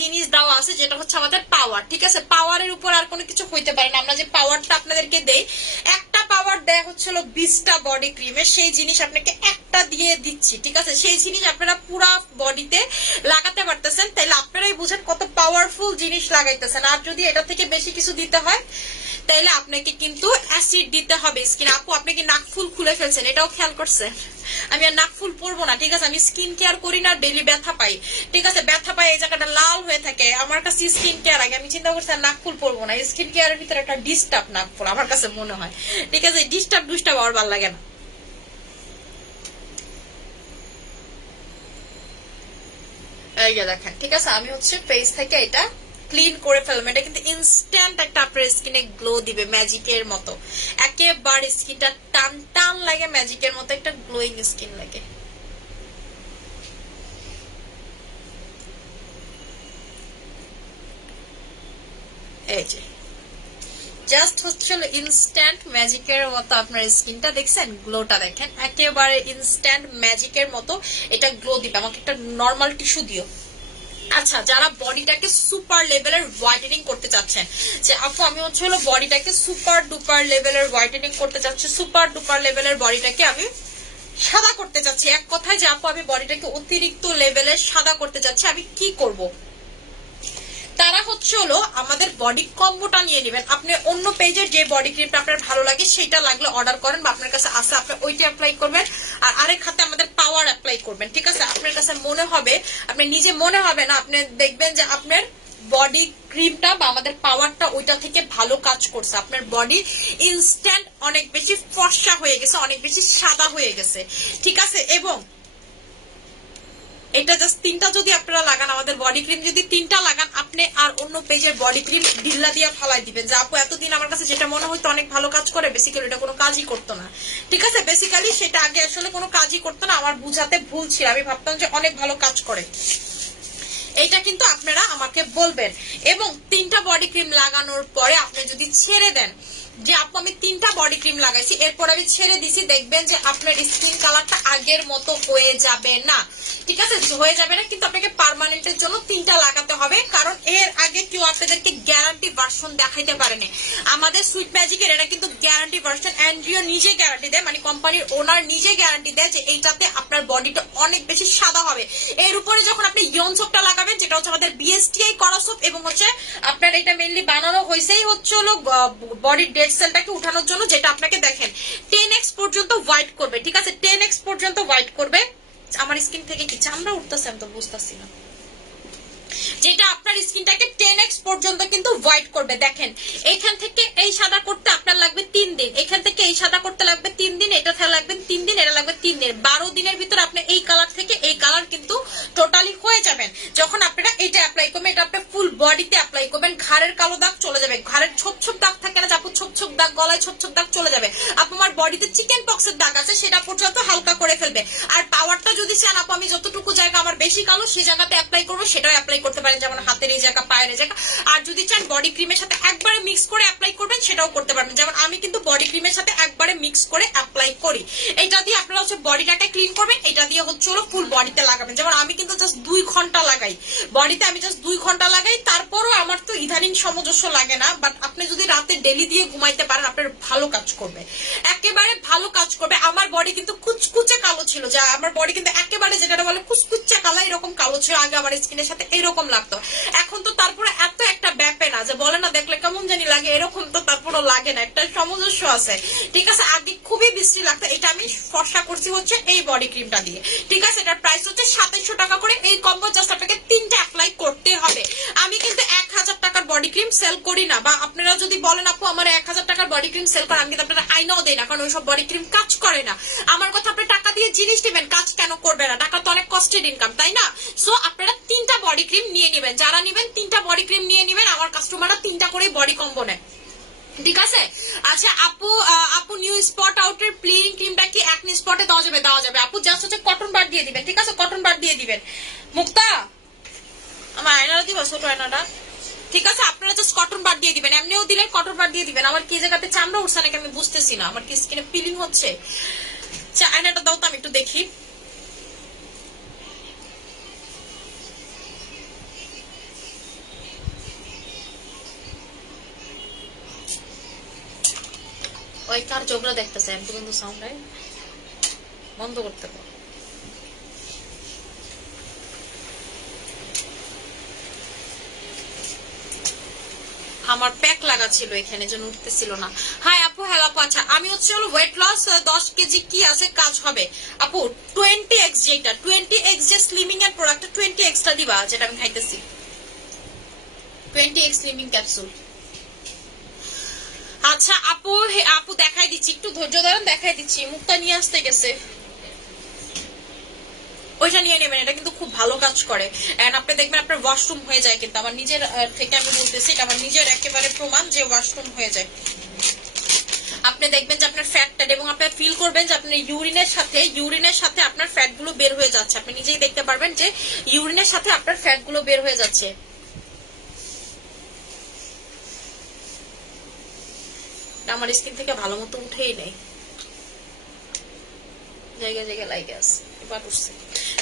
জিনিস দেওয়া আছে, যেটা হচ্ছে আমাদের পাওয়ার। ঠিক আছে, পাওয়ারের উপর আর কোনো কিছু হইতে পারে না। আমরা যে পাওয়ারটা আপনাদেরকে দেই, একটা পাওয়ার দেয়া হচ্ছিল 20টা বডি ক্রিমে, সেই জিনিস আপনাকে একটা দিয়ে দিচ্ছি। ঠিক আছে, সেই জিনিস আপনারা পুরো বডিতে লাগাতে পারতেছেন, তাইলে আপনারাই বুঝেন কত পাওয়ারফুল জিনিস লাগাইতেছেন। আর যদি এটা থেকে বেশি কিছু দিতে হয় তাইলে আপনাকে কিন্তু অ্যাসিড দিতে হবে স্কিন। আপু আপনি কি নাক ফুল খুলে ফেলছেন, এটাও খেয়াল করছে? আমি আর নাক ফুল পরবো না। ঠিক আছে, আমি স্কিন কেয়ার করি না, ডেইলি ব্যথা পাই। ঠিক আছে, ব্যথা পাই, এই জায়গাটা লাল হয়ে থাকে, আমার কাছে স্কিন কেয়ার আগে। আমি চিন্তা করছি নাক ফুল পরবো না, স্কিন কেয়ারের ভিতরে একটা ডিস্টার্ব নাক ফুল আমার কাছে মনে হয়। ঠিক আছে, ডিস্টার্ব আমার ভালো লাগে না। এই যে দেখেন, ঠিক আছে, আমি হচ্ছে ফেস থেকে এটা ক্লিন করে ফেললাম। এটা কিন্তু ইনস্ট্যান্ট একটা আপনার স্কিনে গ্লো দিবে ম্যাজিকের মতো, একেবারে স্কিনটা টান টান লাগে, ম্যাজিকের মতো একটা গ্লোয়িং স্কিন লাগে। এই যে জাস্ট হচ্ছে ইনস্ট্যান্ট ম্যাজিকের মতো আপনার স্কিনটা দেখছেন, গ্লোটা দেখেন, একেবারে ইনস্ট্যান্ট ম্যাজিকের মতো এটা গ্লো দিবে। আমাকে একটা নর্মাল টিস্যু দিও। আচ্ছা, যারা বডিটাকে সুপার লেভেলের হোয়াইটেনিং করতে চাচ্ছেন, যে আপু আমি হচ্ছে হলো বডিটাকে সুপার ডুপার লেভেলের হোয়াইটেনিং করতে চাচ্ছি, সুপার ডুপার লেভেলের বডিটাকে আমি সাদা করতে চাচ্ছি, এক কথায় যে আপু আমি বডিটাকে অতিরিক্ত লেভেলের সাদা করতে চাচ্ছি, আমি কি করব? তারা হচ্ছে হলো আমাদের বডি কম্বোটা নিয়ে নেবেন। আপনি অন্য পেজের যে বডি ক্রিমটা আপনার ভালো লাগে সেটা লাগলে অর্ডার করেন, বা আপনার কাছে আসে আপনি ওইটা অ্যাপ্লাই করবেন, আর আরেক হাতে আমাদের পাওয়ার অ্যাপ্লাই করবেন। ঠিক আছে, আপনার কাছে মনে হবে, আপনি নিজে মনে হবে না, আপনি দেখবেন যে আপনার বডি ক্রিমটা বা আমাদের পাওয়ারটা ওইটা থেকে ভালো কাজ করছে, আপনার বডি ইনস্ট্যান্ট অনেক বেশি ফর্সা হয়ে গেছে, অনেক বেশি সাদা হয়ে গেছে। ঠিক আছে, এবং এটা জাস্ট 3টা যদি আপনারা লাগান, আমাদের বডি ক্রিম যদি 3টা লাগান, আপনি আর অন্য পেজের বডি ক্রিম ঢিল্লা দিয়ে ফালাই দিবেন, যে আপু এতদিন আমার কাছে যেটা মনে হইতো অনেক ভালো কাজ করে, বেসিক্যালি এটা কোনো কাজই করতো না। ঠিক আছে, বেসিক্যালি সেটা আগে আসলে কোনো কাজই করতো না, আমার বুঝাতে ভুল ছিল, আমি ভাবতাম যে অনেক ভালো কাজ করে। এইটা কিন্তু আপনারা আমাকে বলবেন। এবং 3টা বডি ক্রিম লাগানোর পরে আপনি যদি ছেড়ে দেন, যে আপু আমি 3টা বডি ক্রিম লাগাইছি, এরপর আমি ছেড়ে দিছি, দেখবেন যে আপনার স্কিন কালারটা আগের মতো হয়ে যাবে না। ঠিক আছে, হয়ে যাবে না, কিন্তু আপনাকে পার্মানেন্টের জন্য 3টা লাগাতে হবে, কারণ এর আগে কেউ আপনাদেরকে গ্যারান্টি ভার্সন দেখাইতে পারেনি। আমাদের সুইট ম্যাজিকের এটা কিন্তু গ্যারান্টি ভার্সন, অ্যান্ড্রিও নিজে গ্যারান্টি দেয়, মানে কোম্পানির ওনার নিজে গ্যারান্টি দেয় যে এইটাতে আপনার বডিটা অনেক বেশি সাদা হবে। এর উপরে যখন আপনি ইয়ন সোপটা লাগাবেন, যেটা হচ্ছে আমাদের বিএসটিআই করা সোপ, এবং হচ্ছে আপনার এটা মেইনলি বানানো হয়েছেই হচ্ছে হলো বডির ডেড সেলটাকে উঠানোর জন্য, যেটা আপনাকে দেখেন 10x পর্যন্ত হোয়াইট করবে। ঠিক আছে, 10x পর্যন্ত হোয়াইট করবে। আমার স্কিন থেকে কি চামড়া উঠতেছে আমি তো বুঝতেছি না, যেটা আপনার স্কিনটাকে 10x পর্যন্ত কিন্তু হোয়াইট করবে। দেখেন, এখান থেকে এই সাদা করতে আপনার লাগবে 3 দিন, এখান থেকে এই সাদা করতে লাগবে 3 দিন, এটা লাগবে 3 দিন, এটা লাগবে 3 দিন, 12 দিনের ভিতর আপনি এই কালার থেকে এই কালার কিন্তু টোটালি হয়ে যাবেন। যখন আপনারা এটা অ্যাপ্লাই করবেন, এটা আপনি ফুল বডিতে অ্যাপ্লাই করবেন, ঘাড়ের কালো দাগ চলে যাবে, ঘাড়ের ছোপ ছোপ দাগ থাকে না আপু, ছোপ ছোপ দাগ, গলায় ছোপ ছোপ দাগ চলে যাবে। আপু আমার বডিতে চিকেন পক্সের দাগ আছে, সেটা পর্যন্ত হালকা করে ফেলবে। আর পাওয়ারটা যদি চান আপু আমি যতটুকু জায়গা আমার বেশি কালো সেই জায়গাতে অ্যাপ্লাই করবো, সেটাও অ্যাপ্লাই করতে পারেন, যেমন হাতের এই জায়গা, পায়ের এই জায়গা। আর যদি চান বডি ক্রিমের সাথে একবারে মিক্স করে অ্যাপ্লাই করবেন, সেটাও করতে পারবেন, যেমন আমি কিন্তু বডি ক্রিমের সাথে একবারে মিক্স করে অ্যাপ্লাই করি। এটা দিয়ে আপনারা হচ্ছে বডিটাকে ক্লিন করবেন, এটা দিয়ে হচ্ছে হলো ফুল বডিতে লাগাবেন। যেমন আমি কিন্তু জাস্ট 2 ঘন্টা লাগাই বডিতে, আমি জাস্ট 2 ঘন্টা লাগাই, তারপরও আমার তো ইদানিং সামঞ্জস্য লাগে না। বাট আপনি যদি রাতে ডেলি দিয়ে ঘুমাইতে পারেন, আপনার ভালো কাজ করবে, একেবারে ভালো কাজ করবে। আমার বডি কিন্তু কুচকুচে কালো ছিল, যা আমার বডি কিন্তু একেবারে যেটা বলে কুচকুচে কালো, এরকম কালো ছিল আগে, আমার স্কিনের সাথে এরকম লাগতো। এখন তো তারপরে এত একটা ব্যাপে না, যে বলে না দেখলে কেমন জানি লাগে, এরকম তো তারপরও লাগে না, একটা সামঞ্জস্য আছে। ঠিক আছে, আগে খুবই বৃষ্টি লাগতো, এটা আমি ফর্সা করছি হচ্ছে এই বডি ক্রিমটা দিয়ে। ঠিক আছে, এটার প্রাইস হচ্ছে 2700 টাকা করে। এই কম্বো জাস্ট আপনাকে 3টা অ্যাপ্লাই করতে হবে। আমি কিন্তু 1000 টাকার বডি ক্রিম সেল করি না, বা আপনারা যদি বলেন আপু আমার 1000 টাকার বডি ক্রিম সেল করেন, আমি কিন্তু আপনারা আইনাও দেই না, কারণ ওইসব বডি ক্রিম কাজ করে না। আমার কথা, আপনি টাকা দিয়ে জিনিস নেবেন, কাজ কেন করবে না? টাকা তো অনেক কষ্টের ইনকাম, তাই না? সো আপনারা 3টা বডি ক্রিম নিয়ে নেবেন, যারা নেবেন 3টা বডি ক্রিম নিয়ে নেবেন। আমার কাস্টমাররা 3টা করে বডি কম্বো নেয়। ঠিক আছে। আচ্ছা আপু, আপু নিউ স্পট আউটের প্লিং ক্রিমটা কি একনি স্পটে দেওয়া যাবে? দেওয়া যাবে আপু, জাস্ট হচ্ছে কটন বার দিয়ে দিবেন। ঠিক আছে, কটন বার দিয়ে দিবেন। মুক্তা আমার আয়নাটা দিবা, ছোট আয়নাটা। ঠিক আছে, আপনারা জাস্ট কটন বার দিয়ে দিবেন, এমনিও দিলে কটন বার দিয়ে দিবেন। আমার কি জায়গাতে চামড়া উঠছে নাকি আমি বুঝতেছি না, আমার কি স্কিনে পিলিং হচ্ছে। আয়নাটা দাও তো আমি একটু দেখি। ওই কার চোখরা দেখতেছে, আমি কিন্তু সাউন্ড বন্ধ করতে পারো। আমার প্যাক লাগা ছিল এখানে, জন্য উঠতেছিল না। হাই আপু, হ্যালো আপু। আচ্ছা আমি হচ্ছে হলো ওয়েট লস 10 কেজি কি আছে কাজ হবে আপু? 20x, যেটা 20x যে স্লিমিং এর প্রোডাক্ট, 20x টা দিবা, যেটা আমি খাইতেছি 20x স্লিমিং ক্যাপসুল। আচ্ছা আপু, আপু দেখাই দিচ্ছি, একটু ধৈর্য ধরেন, দেখাই দিচ্ছি। মুখটা নিয়ে আসতে গেছে, ওইটা নিয়ে নেবেন, এটা কিন্তু খুব ভালো কাজ করে। এন্ড আপনি দেখবেন আপনার ওয়াশরুম হয়ে যায়, কিন্তু আমার নিজের থেকে আমি বলতেছি, এটা আমার নিজের একেবারে প্রমাণ যে ওয়াশরুম হয়ে যায়। আপনি দেখবেন যে আপনার ফ্যাটটা, এবং আপনি ফিল করবেন যে আপনার ইউরিনের সাথে আপনার ফ্যাট গুলো বের হয়ে যাচ্ছে। আপনি নিজেই দেখতে পারবেন যে ইউরিনের সাথে আপনার ফ্যাট গুলো বের হয়ে যাচ্ছে। আমার স্কিন থেকে ভালো মতো উঠেই নেই, জায়গায় জায়গায় লাগে আছে, এবার উঠছে।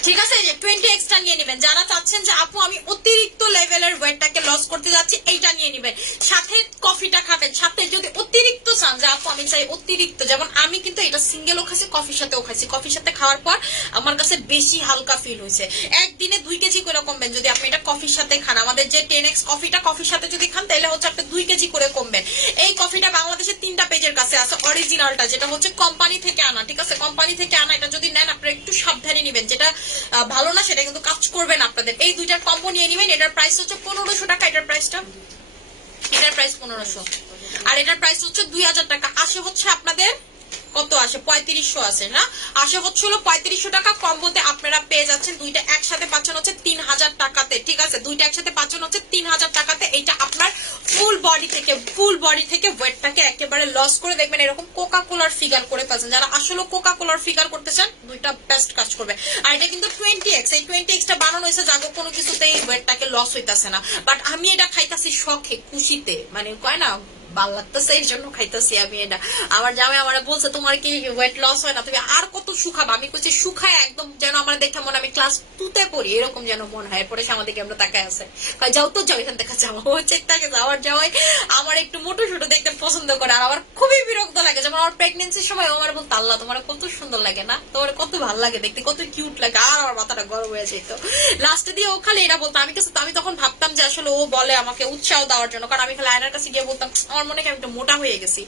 ঠিক আছে, এই যে 20x টা নিয়ে নেবেন। যারা চাচ্ছেন যে আপু আমি অতিরিক্ত লেভেলের ওয়েটটাকে লস করতে যাচ্ছি, এইটা নিয়ে নেবেন। সাথে কফিটা খাবেন, সাথে যদি অতিরিক্ত চান যে আপু আমি চাই অতিরিক্ত, যেমন আমি কিন্তু এটা সিঙ্গেলও খাইছি, কফির সাথেও খাইছি। কফির সাথে খাওয়ার পর আমার কাছে বেশি হালকা ফিল হয়েছে। একদিনে 2 কেজি করে কমবেন যদি আপনি এটা কফির সাথে খান। আমাদের যে 10x কফিটা কফির সাথে যদি খান, তাহলে হচ্ছে আপনি 2 কেজি করে কমবেন। এই কফিটা বাংলাদেশের 3টা পেজের কাছে আছে, অরিজিনালটা যেটা হচ্ছে কোম্পানি থেকে আনা। ঠিক আছে, কোম্পানি থেকে আনা, এটা যদি নেন আপনারা একটু সাবধানে নেবেন, যেটা ভালো না সেটা কিন্তু কাজ করবেন আপনাদের। এই দুইটার কম্বো নিয়ে নেবেন। এটার প্রাইস হচ্ছে 1500 টাকা, এটার প্রাইস 1500, আর এটার প্রাইস হচ্ছে 2000 টাকা। আসে হচ্ছে আপনাদের কত আসে, 3500 আছে না, আসে হচ্ছে 3500 টাকা। কম্বোতে আপনারা পেয়ে যাচ্ছেন, দুইটা একসাথে পাচ্ছেন হচ্ছে 3000 টাকাতে। ঠিক আছে, দুইটা একসাথে পাচ্ছেন হচ্ছে 3000 টাকাতে। এইটা আপনার ফুল বডি থেকে ওয়েটটাকে একেবারে লস করে দেখবেন এরকম কোকা কোলার ফিগার করে পাচ্ছেন। যারা আসলে কোকা কোলার ফিগার করতে চান, দুইটা বেস্ট কাজ করবে। আর এটা কিন্তু 20x, এই 20x টা বানানো হয়েছে যাগো কোনো কিছুতেই ওয়েটটাকে লস হইতাছে না। বাট আমি এটা খাইতাছি শখে খুশিতে, মানে কয় না ভাল লাগতেছে, এই জন্য খাইতেছি আমি এটা। আমার জামাই আমার বলছে তোমার কি ওয়েট লস হয় না, তুমি আর কত শুকাবা? আমি কইছি শুকায় একদম যেন আমার দেখে মনে আমি ক্লাস 2 পড়ি এরকম যেন মনে হয়। পরে আমাদেরকে আমরা তাকায় আছে, যাও তো যাও এখান থেকে, যাও হচ্ছে তাকে যাওয়ার জামাই আমার একটু মোটো ছোটো দেখতে পছন্দ করে। আর আমার খুবই বিরক্ত লাগে, যেমন আমার প্রেগনেন্সির সময় আমার বলতো আল্লাহ তোমার কত সুন্দর লাগে না, তোমার কত ভালো লাগে দেখতে, কত কিউট লাগে। আর আমার মাথাটা গরম হয়ে যেত। লাস্টে দিয়ে ও খালি এটা বলতো। আমি তখন ভাবতাম যে আসলে ও বলে আমাকে উৎসাহ দেওয়ার জন্য, কারণ আমি খালি আয়নার কাছে গিয়ে বলতাম আমার মনে হয় আমি একটু মোটা হয়ে গেছি।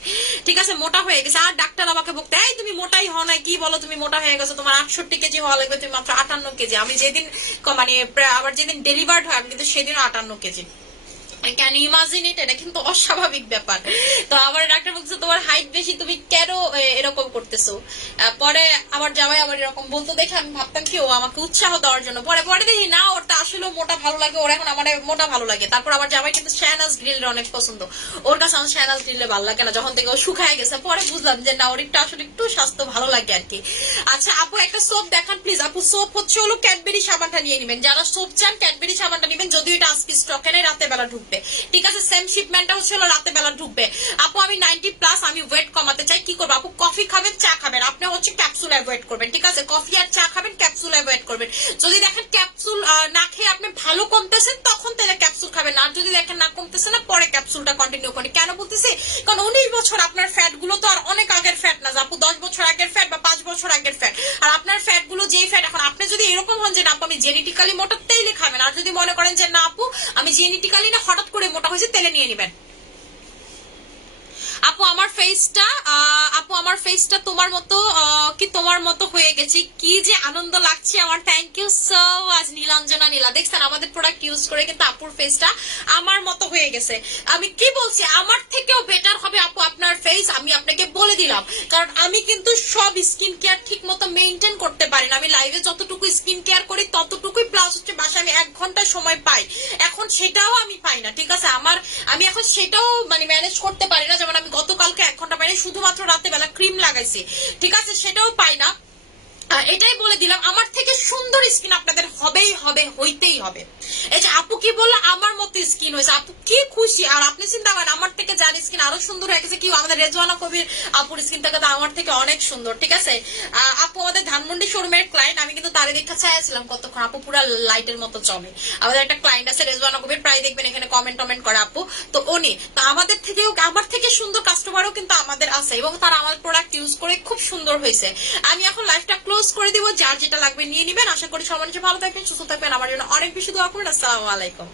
ঠিক আছে, মোটা হয়ে গেছে। আর ডাক্তার আমাকে বলতে এই তুমি মোটাই হও নাই, কি বলো তুমি মোটা হয়ে গেছো, তোমার 68 কেজি হওয়া লাগবে, তুমি মাত্র 58 কেজি। আমি যেদিন মানে আবার যেদিন ডেলিভার্ড হয় আমি কিন্তু সেদিন 58 কেজি। Can imagine it? এটা কিন্তু অস্বাভাবিক ব্যাপার। তো আবার ডাক্তার বলছে তোমার হাইট বেশি, তুমি কেন এরকম করতেছো? পরে আমার জামাই আবার এরকম বলতো দেখে আমি ভাবতাম কি ও আমাকে উৎসাহ দেওয়ার জন্য। পরে দেখি না, ওর তো আসলে মোটা ভালো লাগে, ওর এখন আমার মোটা ভালো লাগে। তারপর আমার জামাই কিন্তু শাহনাজ গ্রিলের অনেক পছন্দ, ওর কাছে আমার শাহনাজ গ্রিলে ভালো লাগে না যখন থেকে ও শুকায় গেছে। পরে বুঝলাম যে না, ওর একটু আসলে একটু স্বাস্থ্য ভালো লাগে আর কি। আচ্ছা আপু একটা সোপ দেখান প্লিজ। আপু সোপ হচ্ছে হলো ক্যাডবেরি সাবানটা নিয়ে নিবেন, যারা সোপ চান ক্যাডবেরি সাবানটা নিবেন, যদিও এটা আজকে স্টকে নেই, রাতে বেলা ঢুকবে। ঠিক আছে, সেম শিপমেন্টটা হচ্ছে রাতে বেলা ঢুকবে। আপু আমি 90+, আমি ওয়েট কমাতে চাই, কি করবো আপু? কফি খাবেন, চা খাবেন, আপনি হচ্ছে ক্যাপসুল অ্যাভয়েড করবেন। ঠিক আছে, কফি আর চা খাবেন, ক্যাপসুল অ্যাভয়েড করবেন। যদি দেখেন ক্যাপসুল না খেয়ে আপনি ভালো কমতেছেন, তখন তাহলে ক্যাপসুল খাবেন। আর যদি দেখেন না কমতেছে না, পরে ক্যাপসুলটা কন্টিনিউ করেন। কেন বলতেছি? কারণ 19 বছর আপনার ফ্যাট গুলো তো আর অনেক আগের ফ্যাট না, আপু 10 বছর আগের ফ্যাট বা 5 বছর আগের ফ্যাট। আর আপনার ফ্যাট গুলো যেই ফ্যাট, এখন আপনি যদি এরকম হন যে না আপু আমি জেনেটিক্যালি মোটা, তেলে খাবেন। আর যদি মনে করেন যে না আপু আমি জেনেটিক্যালি না হঠাৎ করে মোটা হয়েছে, তেলে নিয়ে নিবেন। আপু আমার ফেসটা তোমার মতো কি তোমার মতো হয়ে গেছে, কি যে আনন্দ লাগছে আমার। Thank you so much Nilanjana Nila. দেখছেন আমাদের প্রোডাক্ট ইউজ করে কিন্তু আপুর ফেসটা আমার মতো হয়ে গেছে। আমি কি বলছি, আমার থেকেও বেটার হবে আপু আপনার ফেস, আমি আপনাকে বলে দিলাম। কারণ আমি কিন্তু সব স্কিন কেয়ার ঠিক মতো মেনটেন করতে পারি না। আমি লাইভে যতটুকু স্কিন কেয়ার করি ততটুকুই, প্লাস হচ্ছে বাসায় আমি 1 ঘন্টা সময় পাই, এখন সেটাও আমি পাই না, ঠিক আছে। আমি এখন সেটাও মানে ম্যানেজ করতে পারি না। যেমন আমি গতকালকে 1 ঘন্টা পাইনি, শুধুমাত্র রাতে বেলা ক্রিম লাগাইছি, ঠিক আছে, সেটাও পাই না। এটাই বলে দিলাম, আমার থেকে সুন্দর স্কিন আপনাদের হবেই হবে, হইতেই হবে। এই যে আপু কি বললো আমার মতো স্কিন হয়েছে, আপু কি খুশি। আর আপনি চিন্তা করেন আমার থেকে যার স্কিন আরো সুন্দর হয়ে গেছে, কি আমাদের রেজওয়ানা কবির আপুর স্কিন থেকে তো আমার থেকে অনেক সুন্দর, ঠিক আছে। আপু আমাদের ধানমন্ডি শোরুমের ক্লায়েন্ট, আমি কিন্তু তারে দেখা চাইছিলাম কতক্ষণ, আপু পুরা লাইটের মতো চলে। আমাদের একটা ক্লায়েন্ট আছে রেজওয়ানা কবির, প্রায় দেখবেন এখানে কমেন্ট করে আপু, তো উনি তো আমাদের থেকেও, আমার থেকে সুন্দর কাস্টমারও কিন্তু আমাদের আছে, এবং তারা আমার প্রোডাক্ট ইউজ করে খুব সুন্দর হয়েছে। আমি এখন লাইফটা ক্লোজ করে দিব, যার যেটা লাগবে নিয়ে নিবেন। আশা করি সবার ভালো থাকবেন, সুস্থ থাকবেন, আমার জন্য অনেক বেশি দোয়া করবেন। আসসালামু আলাইকুম।